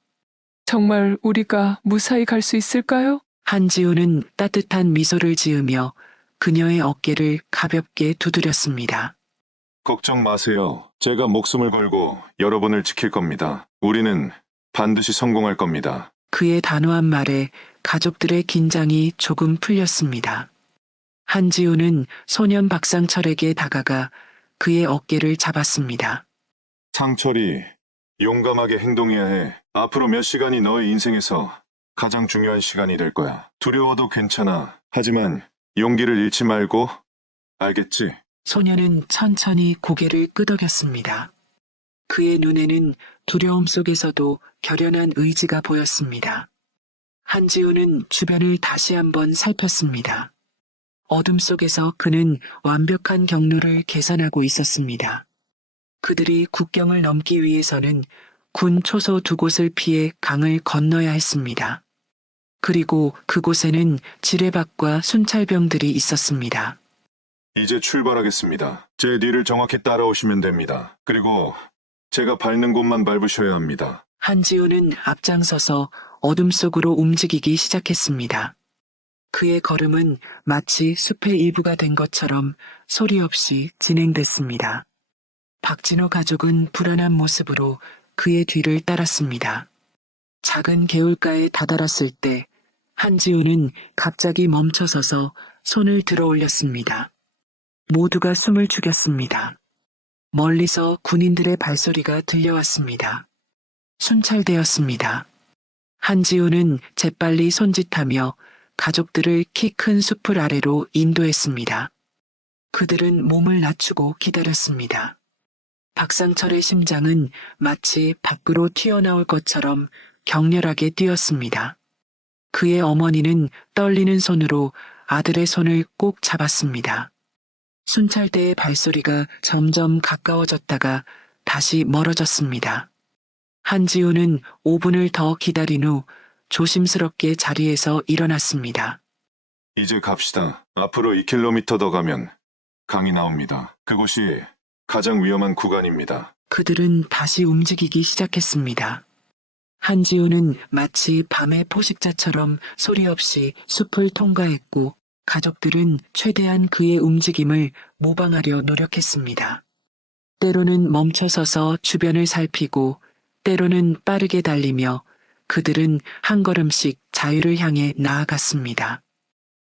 정말 우리가 무사히 갈 수 있을까요? 한지우는 따뜻한 미소를 지으며 그녀의 어깨를 가볍게 두드렸습니다. 걱정 마세요. 제가 목숨을 걸고 여러분을 지킬 겁니다. 우리는 반드시 성공할 겁니다. 그의 단호한 말에 가족들의 긴장이 조금 풀렸습니다. 한지우는 소년 박상철에게 다가가 그의 어깨를 잡았습니다. 상철이 용감하게 행동해야 해. 앞으로 몇 시간이 너의 인생에서 가장 중요한 시간이 될 거야. 두려워도 괜찮아. 하지만 용기를 잃지 말고, 알겠지? 소년은 천천히 고개를 끄덕였습니다. 그의 눈에는 두려움 속에서도 결연한 의지가 보였습니다. 한지우는 주변을 다시 한번 살폈습니다. 어둠 속에서 그는 완벽한 경로를 계산하고 있었습니다. 그들이 국경을 넘기 위해서는 군 초소 2곳을 피해 강을 건너야 했습니다. 그리고 그곳에는 지뢰밭과 순찰병들이 있었습니다. 이제 출발하겠습니다. 제 뒤를 정확히 따라오시면 됩니다. 그리고 제가 밟는 곳만 밟으셔야 합니다. 한지우는 앞장서서 어둠 속으로 움직이기 시작했습니다. 그의 걸음은 마치 숲의 일부가 된 것처럼 소리 없이 진행됐습니다. 박진호 가족은 불안한 모습으로 그의 뒤를 따랐습니다. 작은 개울가에 다다랐을 때 한지우는 갑자기 멈춰서서 손을 들어 올렸습니다. 모두가 숨을 죽였습니다. 멀리서 군인들의 발소리가 들려왔습니다. 순찰되었습니다. 한지우는 재빨리 손짓하며 가족들을 키 큰 숲을 아래로 인도했습니다. 그들은 몸을 낮추고 기다렸습니다. 박상철의 심장은 마치 밖으로 튀어나올 것처럼 격렬하게 뛰었습니다. 그의 어머니는 떨리는 손으로 아들의 손을 꼭 잡았습니다. 순찰대의 발소리가 점점 가까워졌다가 다시 멀어졌습니다. 한지우는 5분을 더 기다린 후 조심스럽게 자리에서 일어났습니다. 이제 갑시다. 앞으로 2km 더 가면 강이 나옵니다. 그곳이 가장 위험한 구간입니다. 그들은 다시 움직이기 시작했습니다. 한지우는 마치 밤의 포식자처럼 소리 없이 숲을 통과했고 가족들은 최대한 그의 움직임을 모방하려 노력했습니다. 때로는 멈춰서서 주변을 살피고 때로는 빠르게 달리며 그들은 한 걸음씩 자유를 향해 나아갔습니다.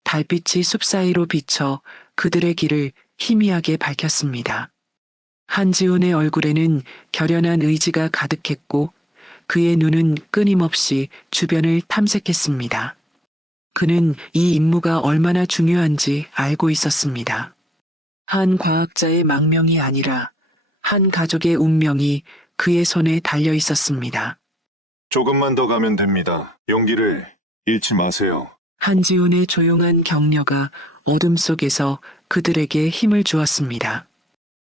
달빛이 숲 사이로 비쳐 그들의 길을 희미하게 밝혔습니다. 한지훈의 얼굴에는 결연한 의지가 가득했고 그의 눈은 끊임없이 주변을 탐색했습니다. 그는 이 임무가 얼마나 중요한지 알고 있었습니다. 한 과학자의 망명이 아니라 한 가족의 운명이 그의 손에 달려 있었습니다. 조금만 더 가면 됩니다. 용기를 잃지 마세요. 한지훈의 조용한 격려가 어둠 속에서 그들에게 힘을 주었습니다.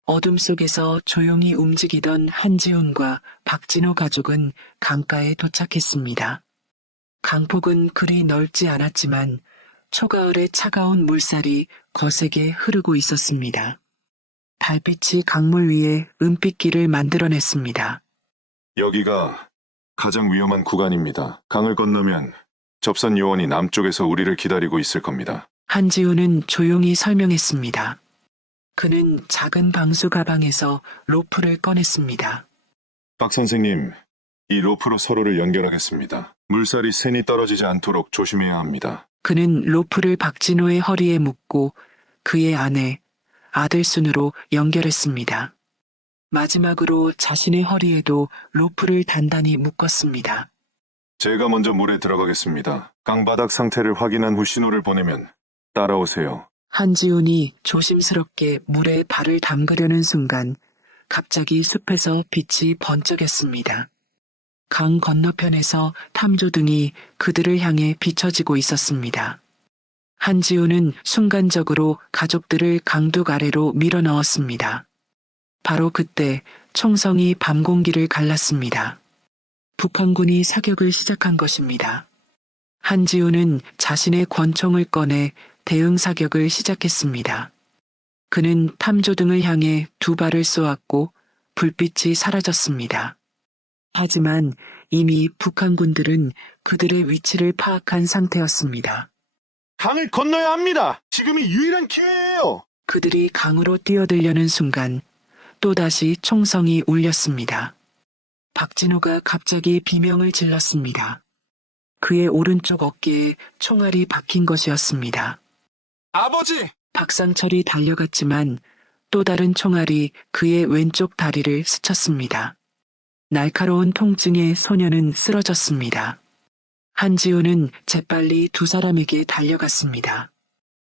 어둠 속에서 조용히 움직이던 한지훈과 박진호 가족은 강가에 도착했습니다. 강폭은 그리 넓지 않았지만 초가을의 차가운 물살이 거세게 흐르고 있었습니다. 달빛이 강물 위에 은빛길을 만들어냈습니다. 여기가 가장 위험한 구간입니다. 강을 건너면 접선 요원이 남쪽에서 우리를 기다리고 있을 겁니다. 한지훈은 조용히 설명했습니다. 그는 작은 방수 가방에서 로프를 꺼냈습니다. 박 선생님, 이 로프로 서로를 연결하겠습니다. 물살이 샌이 떨어지지 않도록 조심해야 합니다. 그는 로프를 박진호의 허리에 묶고 그의 아내, 아들 순으로 연결했습니다. 마지막으로 자신의 허리에도 로프를 단단히 묶었습니다. 제가 먼저 물에 들어가겠습니다. 강바닥 상태를 확인한 후 신호를 보내면 따라오세요. 한지훈이 조심스럽게 물에 발을 담그려는 순간 갑자기 숲에서 빛이 번쩍였습니다. 강 건너편에서 탐조등이 그들을 향해 비춰지고 있었습니다. 한지훈은 순간적으로 가족들을 강둑 아래로 밀어 넣었습니다. 바로 그때 총성이 밤 공기를 갈랐습니다. 북한군이 사격을 시작한 것입니다. 한지훈은 자신의 권총을 꺼내 대응 사격을 시작했습니다. 그는 탐조등을 향해 두 발을 쏘았고 불빛이 사라졌습니다. 하지만 이미 북한군들은 그들의 위치를 파악한 상태였습니다. 강을 건너야 합니다. 지금이 유일한 기회예요. 그들이 강으로 뛰어들려는 순간 또다시 총성이 울렸습니다. 박진호가 갑자기 비명을 질렀습니다. 그의 오른쪽 어깨에 총알이 박힌 것이었습니다. 아버지! 박상철이 달려갔지만 또 다른 총알이 그의 왼쪽 다리를 스쳤습니다. 날카로운 통증에 소녀는 쓰러졌습니다. 한지훈은 재빨리 두 사람에게 달려갔습니다.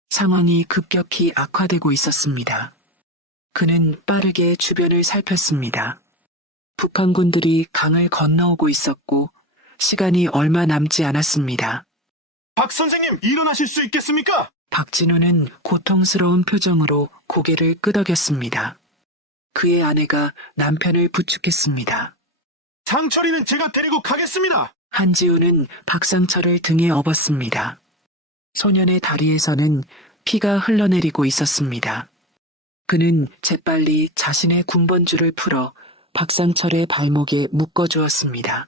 상황이 급격히 악화되고 있었습니다. 그는 빠르게 주변을 살폈습니다. 북한군들이 강을 건너오고 있었고 시간이 얼마 남지 않았습니다. 박 선생님, 일어나실 수 있겠습니까? 박진우는 고통스러운 표정으로 고개를 끄덕였습니다. 그의 아내가 남편을 부축했습니다. 상철이는 제가 데리고 가겠습니다. 한지우는 박상철을 등에 업었습니다. 소년의 다리에서는 피가 흘러내리고 있었습니다. 그는 재빨리 자신의 군번줄을 풀어 박상철의 발목에 묶어주었습니다.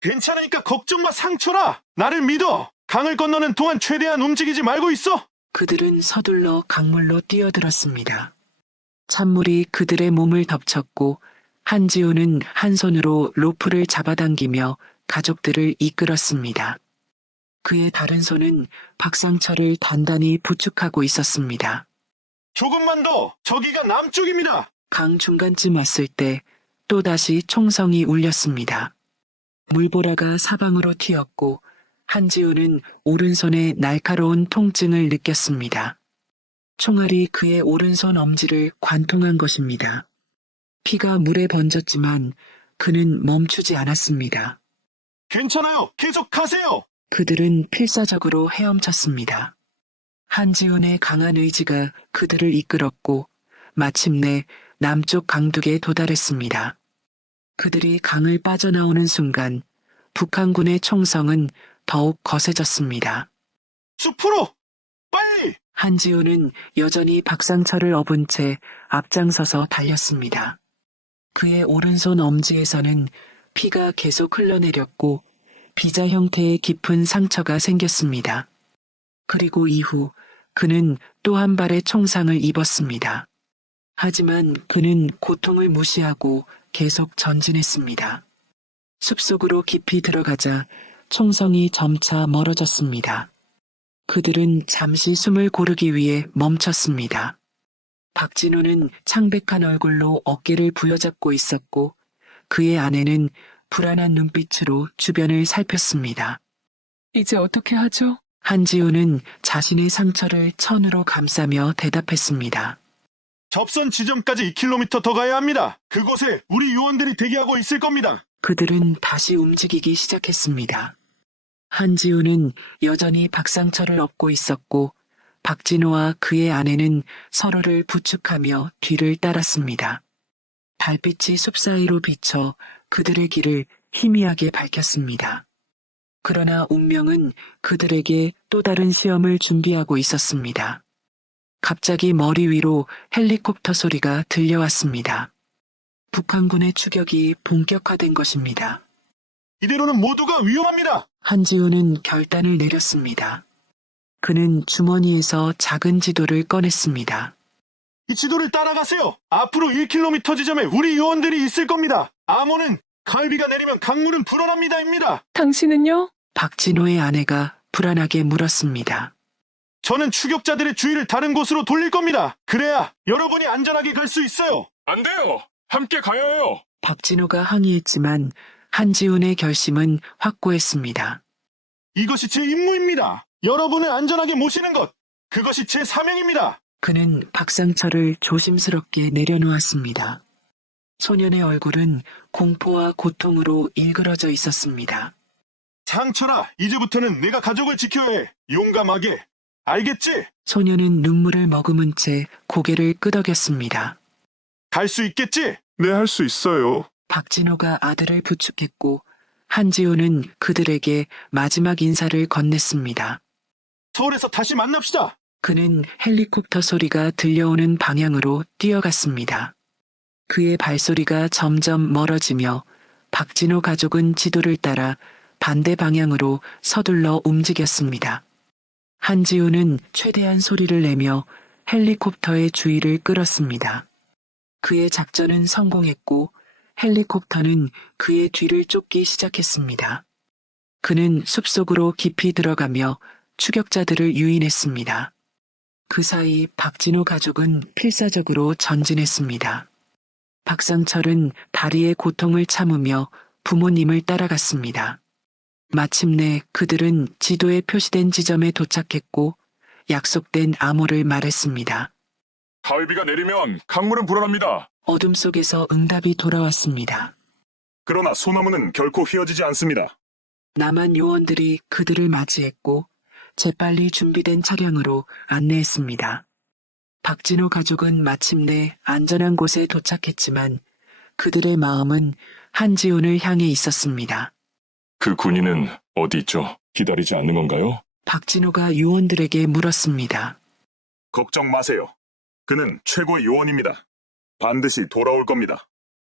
괜찮으니까 걱정 마, 상철아. 나를 믿어. 강을 건너는 동안 최대한 움직이지 말고 있어. 그들은 서둘러 강물로 뛰어들었습니다. 찬물이 그들의 몸을 덮쳤고 한지우는 한 손으로 로프를 잡아당기며 가족들을 이끌었습니다. 그의 다른 손은 박상철을 단단히 부축하고 있었습니다. 조금만 더. 저기가 남쪽입니다. 강 중간쯤 왔을 때 또다시 총성이 울렸습니다. 물보라가 사방으로 튀었고 한지우는 오른손에 날카로운 통증을 느꼈습니다. 총알이 그의 오른손 엄지를 관통한 것입니다. 피가 물에 번졌지만 그는 멈추지 않았습니다. 괜찮아요. 계속 가세요. 그들은 필사적으로 헤엄쳤습니다. 한지훈의 강한 의지가 그들을 이끌었고 마침내 남쪽 강둑에 도달했습니다. 그들이 강을 빠져나오는 순간 북한군의 총성은 더욱 거세졌습니다. 숲으로! 빨리! 한지훈은 여전히 박상철을 업은 채 앞장서서 달렸습니다. 그의 오른손 엄지에서는 피가 계속 흘러내렸고 비자 형태의 깊은 상처가 생겼습니다. 그리고 이후 그는 또 한 발의 총상을 입었습니다. 하지만 그는 고통을 무시하고 계속 전진했습니다. 숲속으로 깊이 들어가자 총성이 점차 멀어졌습니다. 그들은 잠시 숨을 고르기 위해 멈췄습니다. 박진호는 창백한 얼굴로 어깨를 부여잡고 있었고 그의 아내는 불안한 눈빛으로 주변을 살폈습니다. 이제 어떻게 하죠? 한지우는 자신의 상처를 천으로 감싸며 대답했습니다. 접선 지점까지 2km 더 가야 합니다. 그곳에 우리 요원들이 대기하고 있을 겁니다. 그들은 다시 움직이기 시작했습니다. 한지우는 여전히 박상철을 업고 있었고 박진호와 그의 아내는 서로를 부축하며 뒤를 따랐습니다. 달빛이 숲 사이로 비쳐 그들의 길을 희미하게 밝혔습니다. 그러나 운명은 그들에게 또 다른 시험을 준비하고 있었습니다. 갑자기 머리 위로 헬리콥터 소리가 들려왔습니다. 북한군의 추격이 본격화된 것입니다. 이대로는 모두가 위험합니다. 한지우는 결단을 내렸습니다. 그는 주머니에서 작은 지도를 꺼냈습니다. 이 지도를 따라가세요. 앞으로 1km 지점에 우리 요원들이 있을 겁니다. 암호는 가을비가 내리면 강물은 불어납니다입니다. 당신은요? 박진호의 아내가 불안하게 물었습니다. 저는 추격자들의 주의를 다른 곳으로 돌릴 겁니다. 그래야 여러분이 안전하게 갈 수 있어요. 안 돼요. 함께 가야 해요. 박진호가 항의했지만 한지훈의 결심은 확고했습니다. 이것이 제 임무입니다. 여러분을 안전하게 모시는 것. 그것이 제 사명입니다. 그는 박상철을 조심스럽게 내려놓았습니다. 소년의 얼굴은 공포와 고통으로 일그러져 있었습니다. 상철아, 이제부터는 내가 가족을 지켜야 해. 용감하게. 알겠지? 소년은 눈물을 머금은 채 고개를 끄덕였습니다. 갈 수 있겠지? 네, 할 수 있어요. 박진호가 아들을 부축했고 한지호는 그들에게 마지막 인사를 건넸습니다. 서울에서 다시 만납시다. 그는 헬리콥터 소리가 들려오는 방향으로 뛰어갔습니다. 그의 발소리가 점점 멀어지며 박진호 가족은 지도를 따라 반대 방향으로 서둘러 움직였습니다. 한지우는 최대한 소리를 내며 헬리콥터의 주의를 끌었습니다. 그의 작전은 성공했고 헬리콥터는 그의 뒤를 쫓기 시작했습니다. 그는 숲속으로 깊이 들어가며 추격자들을 유인했습니다. 그 사이 박진호 가족은 필사적으로 전진했습니다. 박상철은 다리의 고통을 참으며 부모님을 따라갔습니다. 마침내 그들은 지도에 표시된 지점에 도착했고 약속된 암호를 말했습니다. 가을비가 내리면 강물은 불어납니다. 어둠 속에서 응답이 돌아왔습니다. 그러나 소나무는 결코 휘어지지 않습니다. 남한 요원들이 그들을 맞이했고 재빨리 준비된 차량으로 안내했습니다. 박진호 가족은 마침내 안전한 곳에 도착했지만 그들의 마음은 한지훈을 향해 있었습니다. 그 군인은 어디 있죠? 기다리지 않는 건가요? 박진호가 요원들에게 물었습니다. 걱정 마세요. 그는 최고의 요원입니다. 반드시 돌아올 겁니다.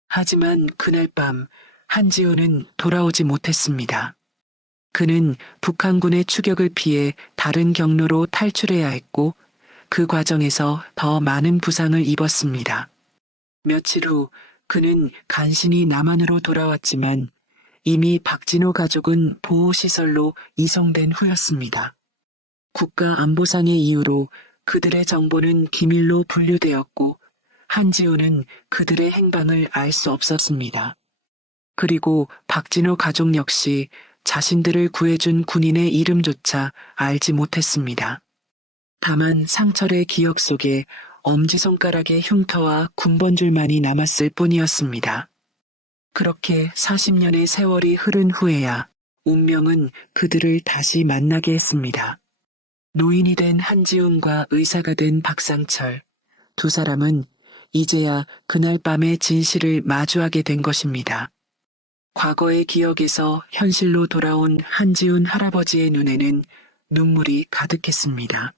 하지만 그날 밤 한지훈은 돌아오지 못했습니다. 그는 북한군의 추격을 피해 다른 경로로 탈출해야 했고 그 과정에서 더 많은 부상을 입었습니다. 며칠 후 그는 간신히 남한으로 돌아왔지만 이미 박진호 가족은 보호시설로 이송된 후였습니다. 국가안보상의 이유로 그들의 정보는 기밀로 분류되었고 한지우는 그들의 행방을 알 수 없었습니다. 그리고 박진호 가족 역시 자신들을 구해준 군인의 이름조차 알지 못했습니다. 다만 상철의 기억 속에 엄지손가락의 흉터와 군번줄만이 남았을 뿐이었습니다. 그렇게 40년의 세월이 흐른 후에야 운명은 그들을 다시 만나게 했습니다. 노인이 된 한지훈과 의사가 된 박상철, 두 사람은 이제야 그날 밤의 진실을 마주하게 된 것입니다. 과거의 기억에서 현실로 돌아온 한지훈 할아버지의 눈에는 눈물이 가득했습니다.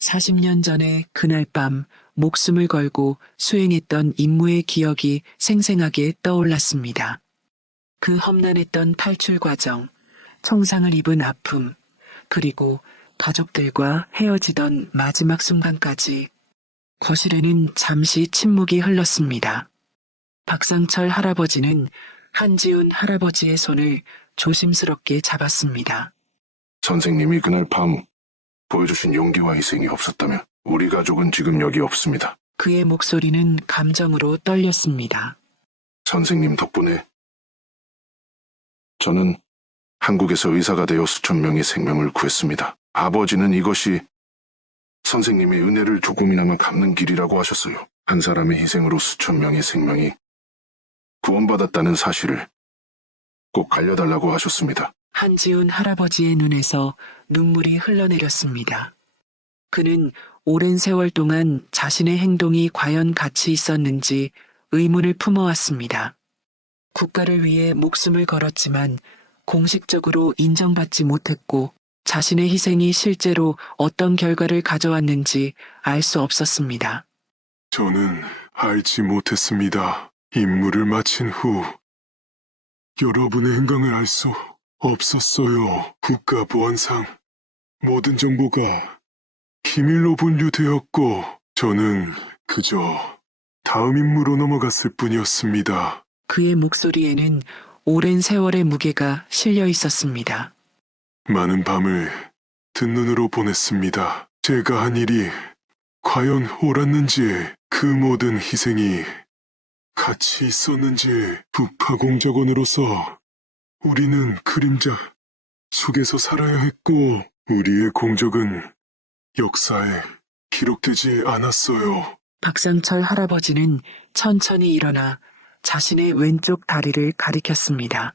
40년 전에 그날 밤 목숨을 걸고 수행했던 임무의 기억이 생생하게 떠올랐습니다. 그 험난했던 탈출 과정, 청상을 입은 아픔, 그리고 가족들과 헤어지던 마지막 순간까지 거실에는 잠시 침묵이 흘렀습니다. 박상철 할아버지는 한지훈 할아버지의 손을 조심스럽게 잡았습니다. 선생님이 그날 밤 보여주신 용기와 희생이 없었다면 우리 가족은 지금 여기 없습니다. 그의 목소리는 감정으로 떨렸습니다. 선생님 덕분에 저는 한국에서 의사가 되어 수천 명의 생명을 구했습니다. 아버지는 이것이 선생님의 은혜를 조금이나마 갚는 길이라고 하셨어요. 한 사람의 희생으로 수천 명의 생명이 구원받았다는 사실을 꼭 알려달라고 하셨습니다. 한지훈 할아버지의 눈에서 눈물이 흘러내렸습니다. 그는 오랜 세월 동안 자신의 행동이 과연 가치 있었는지 의문을 품어왔습니다. 국가를 위해 목숨을 걸었지만 공식적으로 인정받지 못했고 자신의 희생이 실제로 어떤 결과를 가져왔는지 알 수 없었습니다. 저는 알지 못했습니다. 임무를 마친 후 여러분의 행방을 알 수 없었어요. 국가보안상 모든 정보가 기밀로 분류되었고 저는 그저 다음 임무로 넘어갔을 뿐이었습니다. 그의 목소리에는 오랜 세월의 무게가 실려 있었습니다. 많은 밤을 든눈으로 보냈습니다. 제가 한 일이 과연 옳았는지 그 모든 희생이 가치 있었는지 북파공작원으로서 우리는 그림자 속에서 살아야 했고 우리의 공적은 역사에 기록되지 않았어요. 박상철 할아버지는 천천히 일어나 자신의 왼쪽 다리를 가리켰습니다.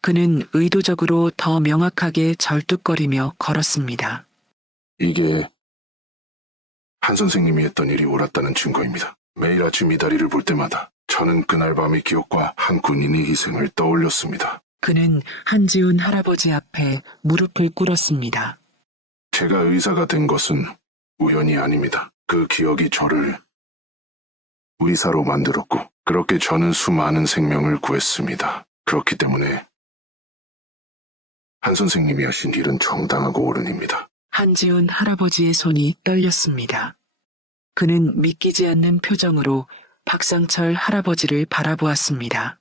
그는 의도적으로 더 명확하게 절뚝거리며 걸었습니다. 이게 한 선생님이 했던 일이 옳았다는 증거입니다. 매일 아침 이 다리를 볼 때마다 저는 그날 밤의 기억과 한 군인의 희생을 떠올렸습니다. 그는 한지훈 할아버지 앞에 무릎을 꿇었습니다. 제가 의사가 된 것은 우연이 아닙니다. 그 기억이 저를 의사로 만들었고 그렇게 저는 수많은 생명을 구했습니다. 그렇기 때문에 한 선생님이 하신 일은 정당하고 옳은 일입니다. 한지훈 할아버지의 손이 떨렸습니다. 그는 믿기지 않는 표정으로 박상철 할아버지를 바라보았습니다.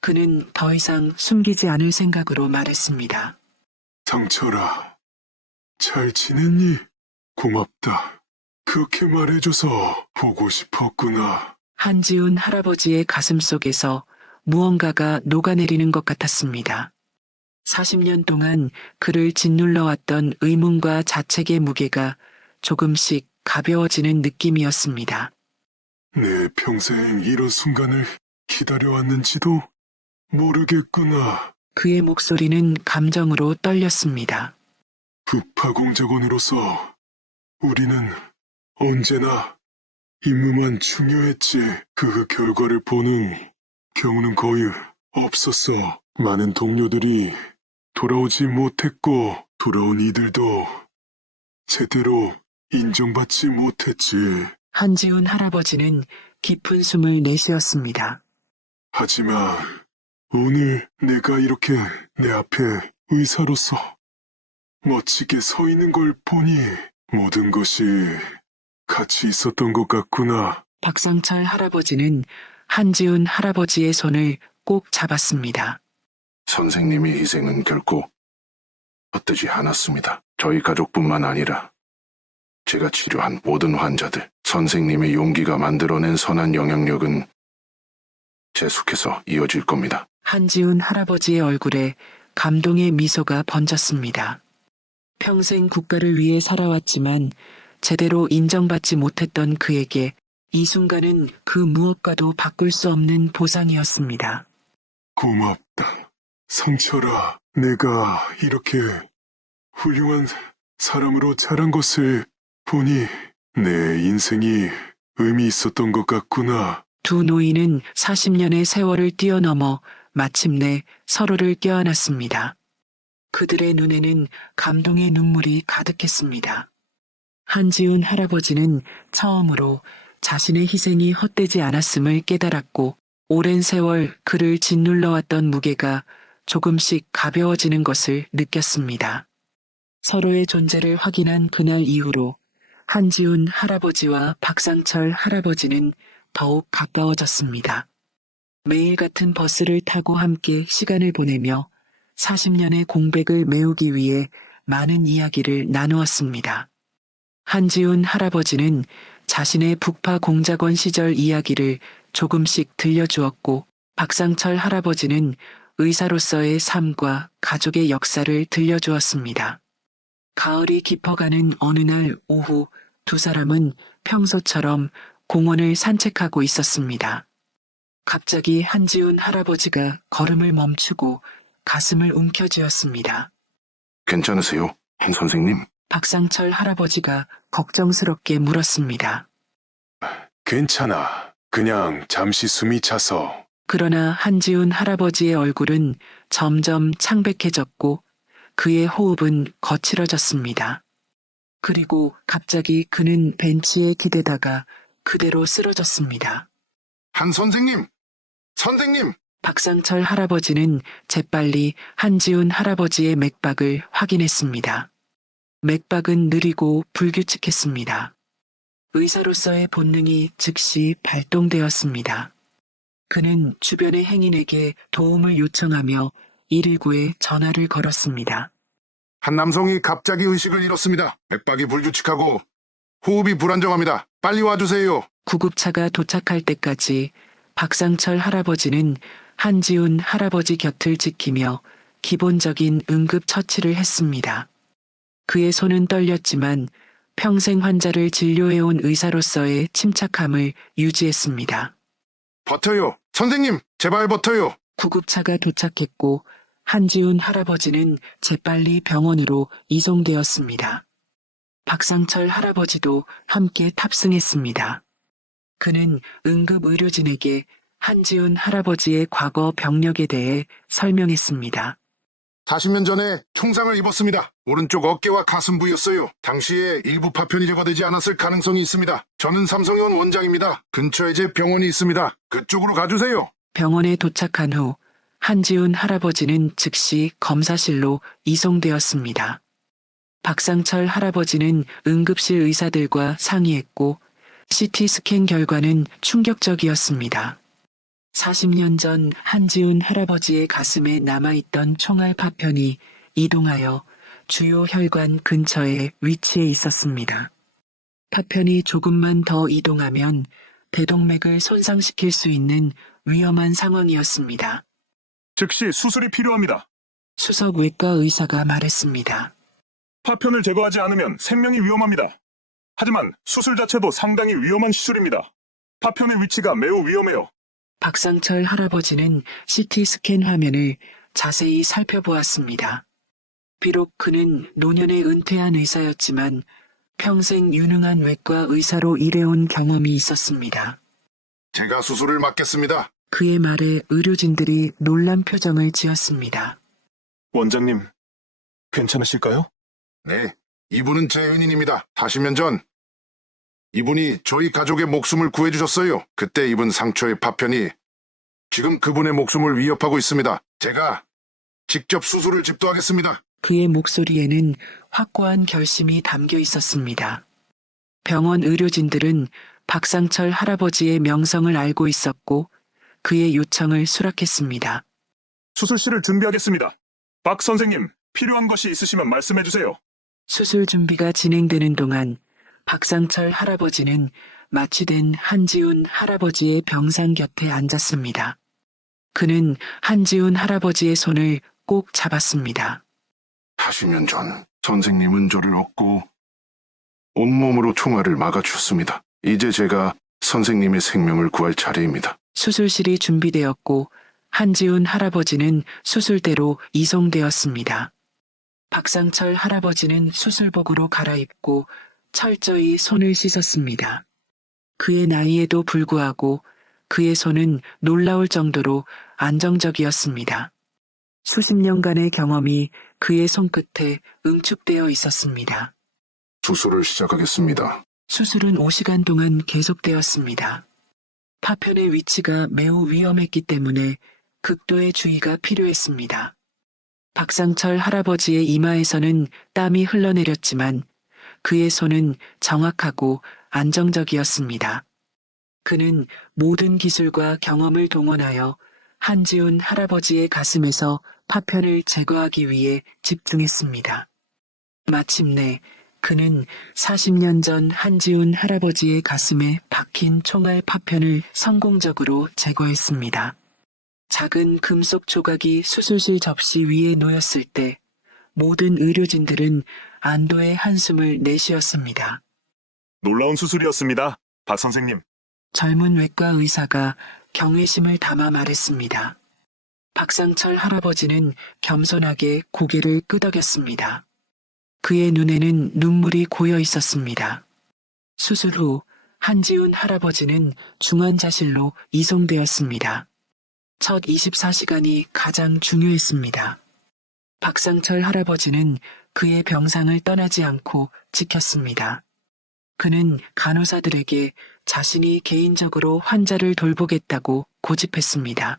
그는 더 이상 숨기지 않을 생각으로 말했습니다. 상철아, 잘 지냈니? 고맙다. 그렇게 말해줘서 보고 싶었구나. 한지훈 할아버지의 가슴 속에서 무언가가 녹아내리는 것 같았습니다. 40년 동안 그를 짓눌러왔던 의문과 자책의 무게가 조금씩 가벼워지는 느낌이었습니다. 내 평생 이런 순간을 기다려왔는지도 모르겠구나. 그의 목소리는 감정으로 떨렸습니다. 북파공작원으로서 우리는 언제나 임무만 중요했지 그 결과를 보는 경우는 거의 없었어. 많은 동료들이 돌아오지 못했고 돌아온 이들도 제대로 인정받지 못했지. 한지훈 할아버지는 깊은 숨을 내쉬었습니다. 하지만 오늘 내가 이렇게 내 앞에 의사로서 멋지게 서 있는 걸 보니 모든 것이 가치 있었던 것 같구나. 박상철 할아버지는 한지훈 할아버지의 손을 꼭 잡았습니다. 선생님의 희생은 결코 헛되지 않았습니다. 저희 가족뿐만 아니라 제가 치료한 모든 환자들, 선생님의 용기가 만들어낸 선한 영향력은 계속해서 이어질 겁니다. 한지훈 할아버지의 얼굴에 감동의 미소가 번졌습니다. 평생 국가를 위해 살아왔지만 제대로 인정받지 못했던 그에게 이 순간은 그 무엇과도 바꿀 수 없는 보상이었습니다. 고맙다. 상철아, 내가 이렇게 훌륭한 사람으로 자란 것을 보니 내 인생이 의미 있었던 것 같구나. 두 노인은 40년의 세월을 뛰어넘어 마침내 서로를 껴안았습니다. 그들의 눈에는 감동의 눈물이 가득했습니다. 한지훈 할아버지는 처음으로 자신의 희생이 헛되지 않았음을 깨달았고 오랜 세월 그를 짓눌러왔던 무게가 조금씩 가벼워지는 것을 느꼈습니다. 서로의 존재를 확인한 그날 이후로 한지훈 할아버지와 박상철 할아버지는 더욱 가까워졌습니다. 매일 같은 버스를 타고 함께 시간을 보내며 40년의 공백을 메우기 위해 많은 이야기를 나누었습니다. 한지훈 할아버지는 자신의 북파 공작원 시절 이야기를 조금씩 들려주었고, 박상철 할아버지는 의사로서의 삶과 가족의 역사를 들려주었습니다. 가을이 깊어가는 어느 날 오후 두 사람은 평소처럼 공원을 산책하고 있었습니다. 갑자기 한지훈 할아버지가 걸음을 멈추고 가슴을 움켜쥐었습니다. 괜찮으세요, 한 선생님? 박상철 할아버지가 걱정스럽게 물었습니다. 괜찮아. 그냥 잠시 숨이 차서. 그러나 한지훈 할아버지의 얼굴은 점점 창백해졌고 그의 호흡은 거칠어졌습니다. 그리고 갑자기 그는 벤치에 기대다가 그대로 쓰러졌습니다. 한 선생님! 선생님! 박상철 할아버지는 재빨리 한지훈 할아버지의 맥박을 확인했습니다. 맥박은 느리고 불규칙했습니다. 의사로서의 본능이 즉시 발동되었습니다. 그는 주변의 행인에게 도움을 요청하며 119에 전화를 걸었습니다. 한 남성이 갑자기 의식을 잃었습니다. 맥박이 불규칙하고 호흡이 불안정합니다. 빨리 와주세요. 구급차가 도착할 때까지 박상철 할아버지는 한지훈 할아버지 곁을 지키며 기본적인 응급처치를 했습니다. 그의 손은 떨렸지만 평생 환자를 진료해온 의사로서의 침착함을 유지했습니다. 버텨요. 선생님, 제발 버텨요. 구급차가 도착했고 한지훈 할아버지는 재빨리 병원으로 이송되었습니다. 박상철 할아버지도 함께 탑승했습니다. 그는 응급의료진에게 한지훈 할아버지의 과거 병력에 대해 설명했습니다. 40년 전에 총상을 입었습니다. 오른쪽 어깨와 가슴 부였어요. 당시에 일부 파편이 제거되지 않았을 가능성이 있습니다. 저는 삼성의원 원장입니다. 근처에 제 병원이 있습니다. 그쪽으로 가주세요. 병원에 도착한 후 한지훈 할아버지는 즉시 검사실로 이송되었습니다. 박상철 할아버지는 응급실 의사들과 상의했고 CT 스캔 결과는 충격적이었습니다. 40년 전 한지훈 할아버지의 가슴에 남아있던 총알 파편이 이동하여 주요 혈관 근처에 위치해 있었습니다. 파편이 조금만 더 이동하면 대동맥을 손상시킬 수 있는 위험한 상황이었습니다. 즉시 수술이 필요합니다. 수석 외과 의사가 말했습니다. 파편을 제거하지 않으면 생명이 위험합니다. 하지만 수술 자체도 상당히 위험한 시술입니다. 파편의 위치가 매우 위험해요. 박상철 할아버지는 CT 스캔 화면을 자세히 살펴보았습니다. 비록 그는 노년에 은퇴한 의사였지만 평생 유능한 외과 의사로 일해온 경험이 있었습니다. 제가 수술을 맡겠습니다. 그의 말에 의료진들이 놀란 표정을 지었습니다. 원장님, 괜찮으실까요? 네, 이분은 제 은인입니다. 40년 전 이분이 저희 가족의 목숨을 구해주셨어요. 그때 입은 상처의 파편이 지금 그분의 목숨을 위협하고 있습니다. 제가 직접 수술을 집도하겠습니다. 그의 목소리에는 확고한 결심이 담겨 있었습니다. 병원 의료진들은 박상철 할아버지의 명성을 알고 있었고 그의 요청을 수락했습니다. 수술실을 준비하겠습니다. 박 선생님, 필요한 것이 있으시면 말씀해 주세요. 수술 준비가 진행되는 동안 박상철 할아버지는 마취된 한지훈 할아버지의 병상 곁에 앉았습니다. 그는 한지훈 할아버지의 손을 꼭 잡았습니다. 40년 전 선생님은 저를 얻고 온몸으로 총알을 막아주셨습니다. 이제 제가 선생님의 생명을 구할 차례입니다. 수술실이 준비되었고 한지훈 할아버지는 수술대로 이송되었습니다. 박상철 할아버지는 수술복으로 갈아입고 철저히 손을 씻었습니다. 그의 나이에도 불구하고 그의 손은 놀라울 정도로 안정적이었습니다. 수십 년간의 경험이 그의 손끝에 응축되어 있었습니다. 수술을 시작하겠습니다. 수술은 5시간 동안 계속되었습니다. 파편의 위치가 매우 위험했기 때문에 극도의 주의가 필요했습니다. 박상철 할아버지의 이마에서는 땀이 흘러내렸지만 그의 손은 정확하고 안정적이었습니다. 그는 모든 기술과 경험을 동원하여 한지훈 할아버지의 가슴에서 파편을 제거하기 위해 집중했습니다. 마침내 그는 40년 전 한지훈 할아버지의 가슴에 박힌 총알 파편을 성공적으로 제거했습니다. 작은 금속 조각이 수술실 접시 위에 놓였을 때 모든 의료진들은 안도의 한숨을 내쉬었습니다. 놀라운 수술이었습니다. 박 선생님. 젊은 외과 의사가 경외심을 담아 말했습니다. 박상철 할아버지는 겸손하게 고개를 끄덕였습니다. 그의 눈에는 눈물이 고여 있었습니다. 수술 후 한지훈 할아버지는 중환자실로 이송되었습니다. 첫 24시간이 가장 중요했습니다. 박상철 할아버지는 그의 병상을 떠나지 않고 지켰습니다. 그는 간호사들에게 자신이 개인적으로 환자를 돌보겠다고 고집했습니다.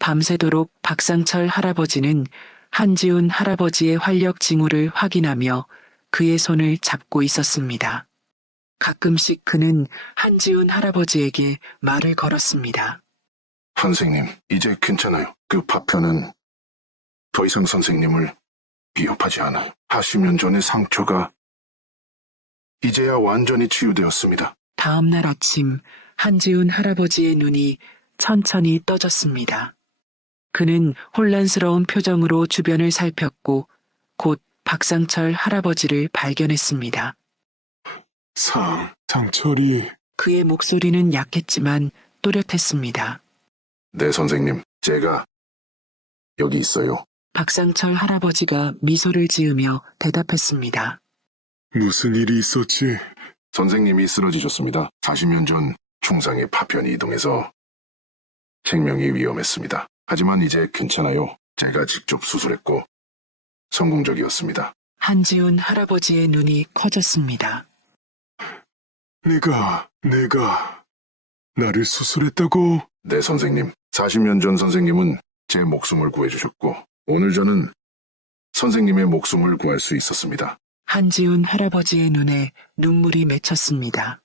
밤새도록 박상철 할아버지는 한지훈 할아버지의 활력 징후를 확인하며 그의 손을 잡고 있었습니다. 가끔씩 그는 한지훈 할아버지에게 말을 걸었습니다. 선생님, 이제 괜찮아요. 그 파편은 더 이상 선생님을 위협하지 않아요. 40년 전의 상처가 이제야 완전히 치유되었습니다. 다음 날 아침 한지훈 할아버지의 눈이 천천히 떠졌습니다. 그는 혼란스러운 표정으로 주변을 살폈고 곧 박상철 할아버지를 발견했습니다. 상철이 그의 목소리는 약했지만 또렷했습니다. 네, 선생님. 제가 여기 있어요. 박상철 할아버지가 미소를 지으며 대답했습니다. 무슨 일이 있었지? 선생님이 쓰러지셨습니다. 40년 전 충상의 파편이 이동해서 생명이 위험했습니다. 하지만 이제 괜찮아요. 제가 직접 수술했고 성공적이었습니다. 한지훈 할아버지의 눈이 커졌습니다. 내가 나를 수술했다고? 네, 선생님. 40년 전 선생님은 제 목숨을 구해주셨고 오늘 저는 선생님의 목숨을 구할 수 있었습니다. 한지훈 할아버지의 눈에 눈물이 맺혔습니다.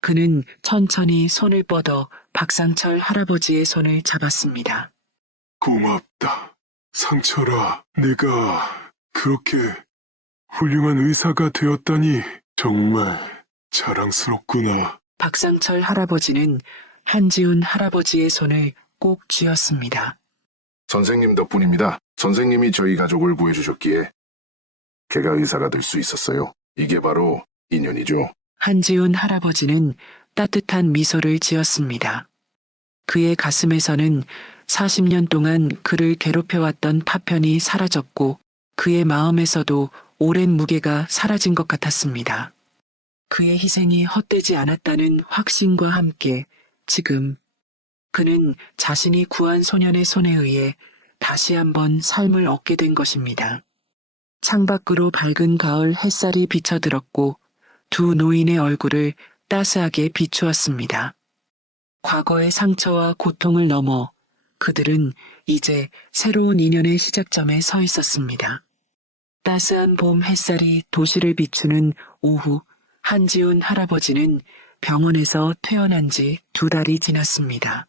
그는 천천히 손을 뻗어 박상철 할아버지의 손을 잡았습니다. 고맙다. 상철아, 내가 그렇게 훌륭한 의사가 되었다니 정말 자랑스럽구나. 박상철 할아버지는 한지훈 할아버지의 손을 꼭 쥐었습니다. 선생님 덕분입니다. 선생님이 저희 가족을 구해주셨기에 제가 의사가 될 수 있었어요. 이게 바로 인연이죠. 한지훈 할아버지는 따뜻한 미소를 지었습니다. 그의 가슴에서는 40년 동안 그를 괴롭혀왔던 파편이 사라졌고 그의 마음에서도 오랜 무게가 사라진 것 같았습니다. 그의 희생이 헛되지 않았다는 확신과 함께 지금 그는 자신이 구한 소년의 손에 의해 다시 한번 삶을 얻게 된 것입니다. 창밖으로 밝은 가을 햇살이 비쳐들었고 두 노인의 얼굴을 따스하게 비추었습니다. 과거의 상처와 고통을 넘어 그들은 이제 새로운 인연의 시작점에 서 있었습니다. 따스한 봄 햇살이 도시를 비추는 오후, 한지훈 할아버지는 병원에서 퇴원한 지 2달이 지났습니다.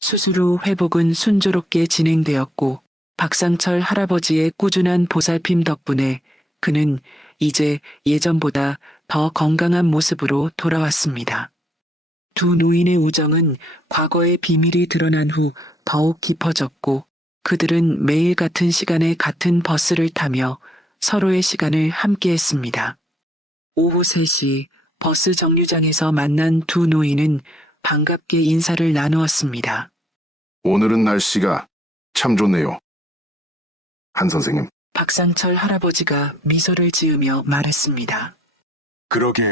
수술 후 회복은 순조롭게 진행되었고 박상철 할아버지의 꾸준한 보살핌 덕분에 그는 이제 예전보다 더 건강한 모습으로 돌아왔습니다. 두 노인의 우정은 과거의 비밀이 드러난 후 더욱 깊어졌고 그들은 매일 같은 시간에 같은 버스를 타며 서로의 시간을 함께했습니다. 오후 3시 버스 정류장에서 만난 두 노인은 반갑게 인사를 나누었습니다. 오늘은 날씨가 참 좋네요. 한 선생님. 박상철 할아버지가 미소를 지으며 말했습니다. 그러게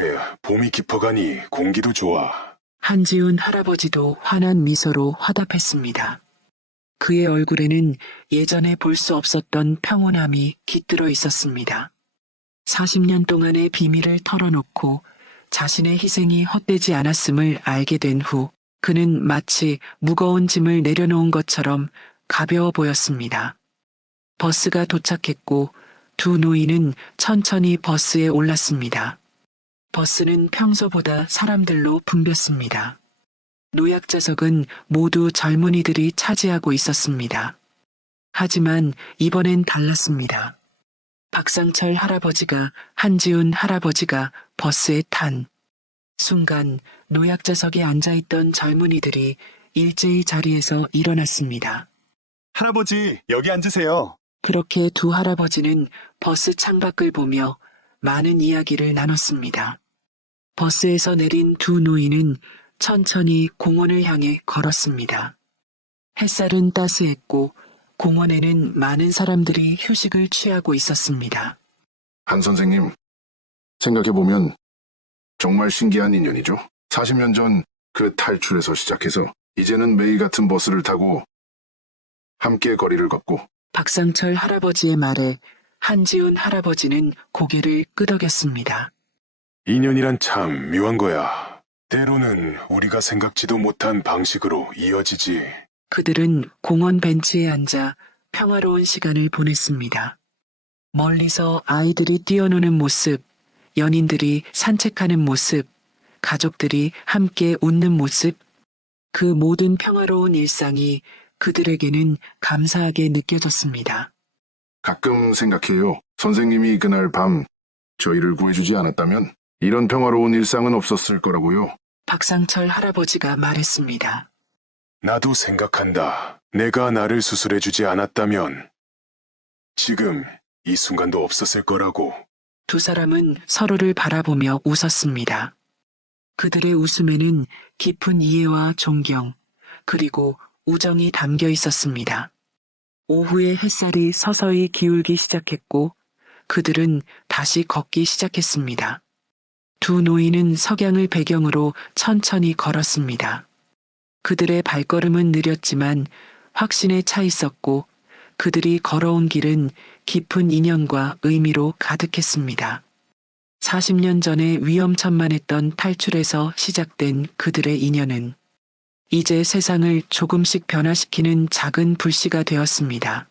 봄이 깊어가니 공기도 좋아. 한지훈 할아버지도 환한 미소로 화답했습니다. 그의 얼굴에는 예전에 볼 수 없었던 평온함이 깃들어 있었습니다. 40년 동안의 비밀을 털어놓고 자신의 희생이 헛되지 않았음을 알게 된 후 그는 마치 무거운 짐을 내려놓은 것처럼 가벼워 보였습니다. 버스가 도착했고 두 노인은 천천히 버스에 올랐습니다. 버스는 평소보다 사람들로 붐볐습니다. 노약자석은 모두 젊은이들이 차지하고 있었습니다. 하지만 이번엔 달랐습니다. 박상철 할아버지가 한지훈 할아버지가 버스에 탄 순간 노약자석에 앉아있던 젊은이들이 일제히 자리에서 일어났습니다. 할아버지, 여기 앉으세요. 그렇게 두 할아버지는 버스 창밖을 보며 많은 이야기를 나눴습니다. 버스에서 내린 두 노인은 천천히 공원을 향해 걸었습니다. 햇살은 따스했고 공원에는 많은 사람들이 휴식을 취하고 있었습니다. 한 선생님, 생각해보면 정말 신기한 인연이죠. 40년 전 그 탈출에서 시작해서 이제는 매일 같은 버스를 타고 함께 거리를 걷고 박상철 할아버지의 말에 한지훈 할아버지는 고개를 끄덕였습니다. 인연이란 참 묘한 거야. 때로는 우리가 생각지도 못한 방식으로 이어지지. 그들은 공원 벤치에 앉아 평화로운 시간을 보냈습니다. 멀리서 아이들이 뛰어노는 모습, 연인들이 산책하는 모습, 가족들이 함께 웃는 모습, 그 모든 평화로운 일상이 그들에게는 감사하게 느껴졌습니다. 가끔 생각해요. 선생님이 그날 밤 저희를 구해주지 않았다면 이런 평화로운 일상은 없었을 거라고요. 박상철 할아버지가 말했습니다. 나도 생각한다. 내가 나를 수술해주지 않았다면 지금 이 순간도 없었을 거라고. 두 사람은 서로를 바라보며 웃었습니다. 그들의 웃음에는 깊은 이해와 존경, 그리고 우정이 담겨 있었습니다. 오후에 햇살이 서서히 기울기 시작했고 그들은 다시 걷기 시작했습니다. 두 노인은 석양을 배경으로 천천히 걸었습니다. 그들의 발걸음은 느렸지만 확신에 차 있었고 그들이 걸어온 길은 깊은 인연과 의미로 가득했습니다. 40년 전에 위험천만했던 탈출에서 시작된 그들의 인연은 이제 세상을 조금씩 변화시키는 작은 불씨가 되었습니다.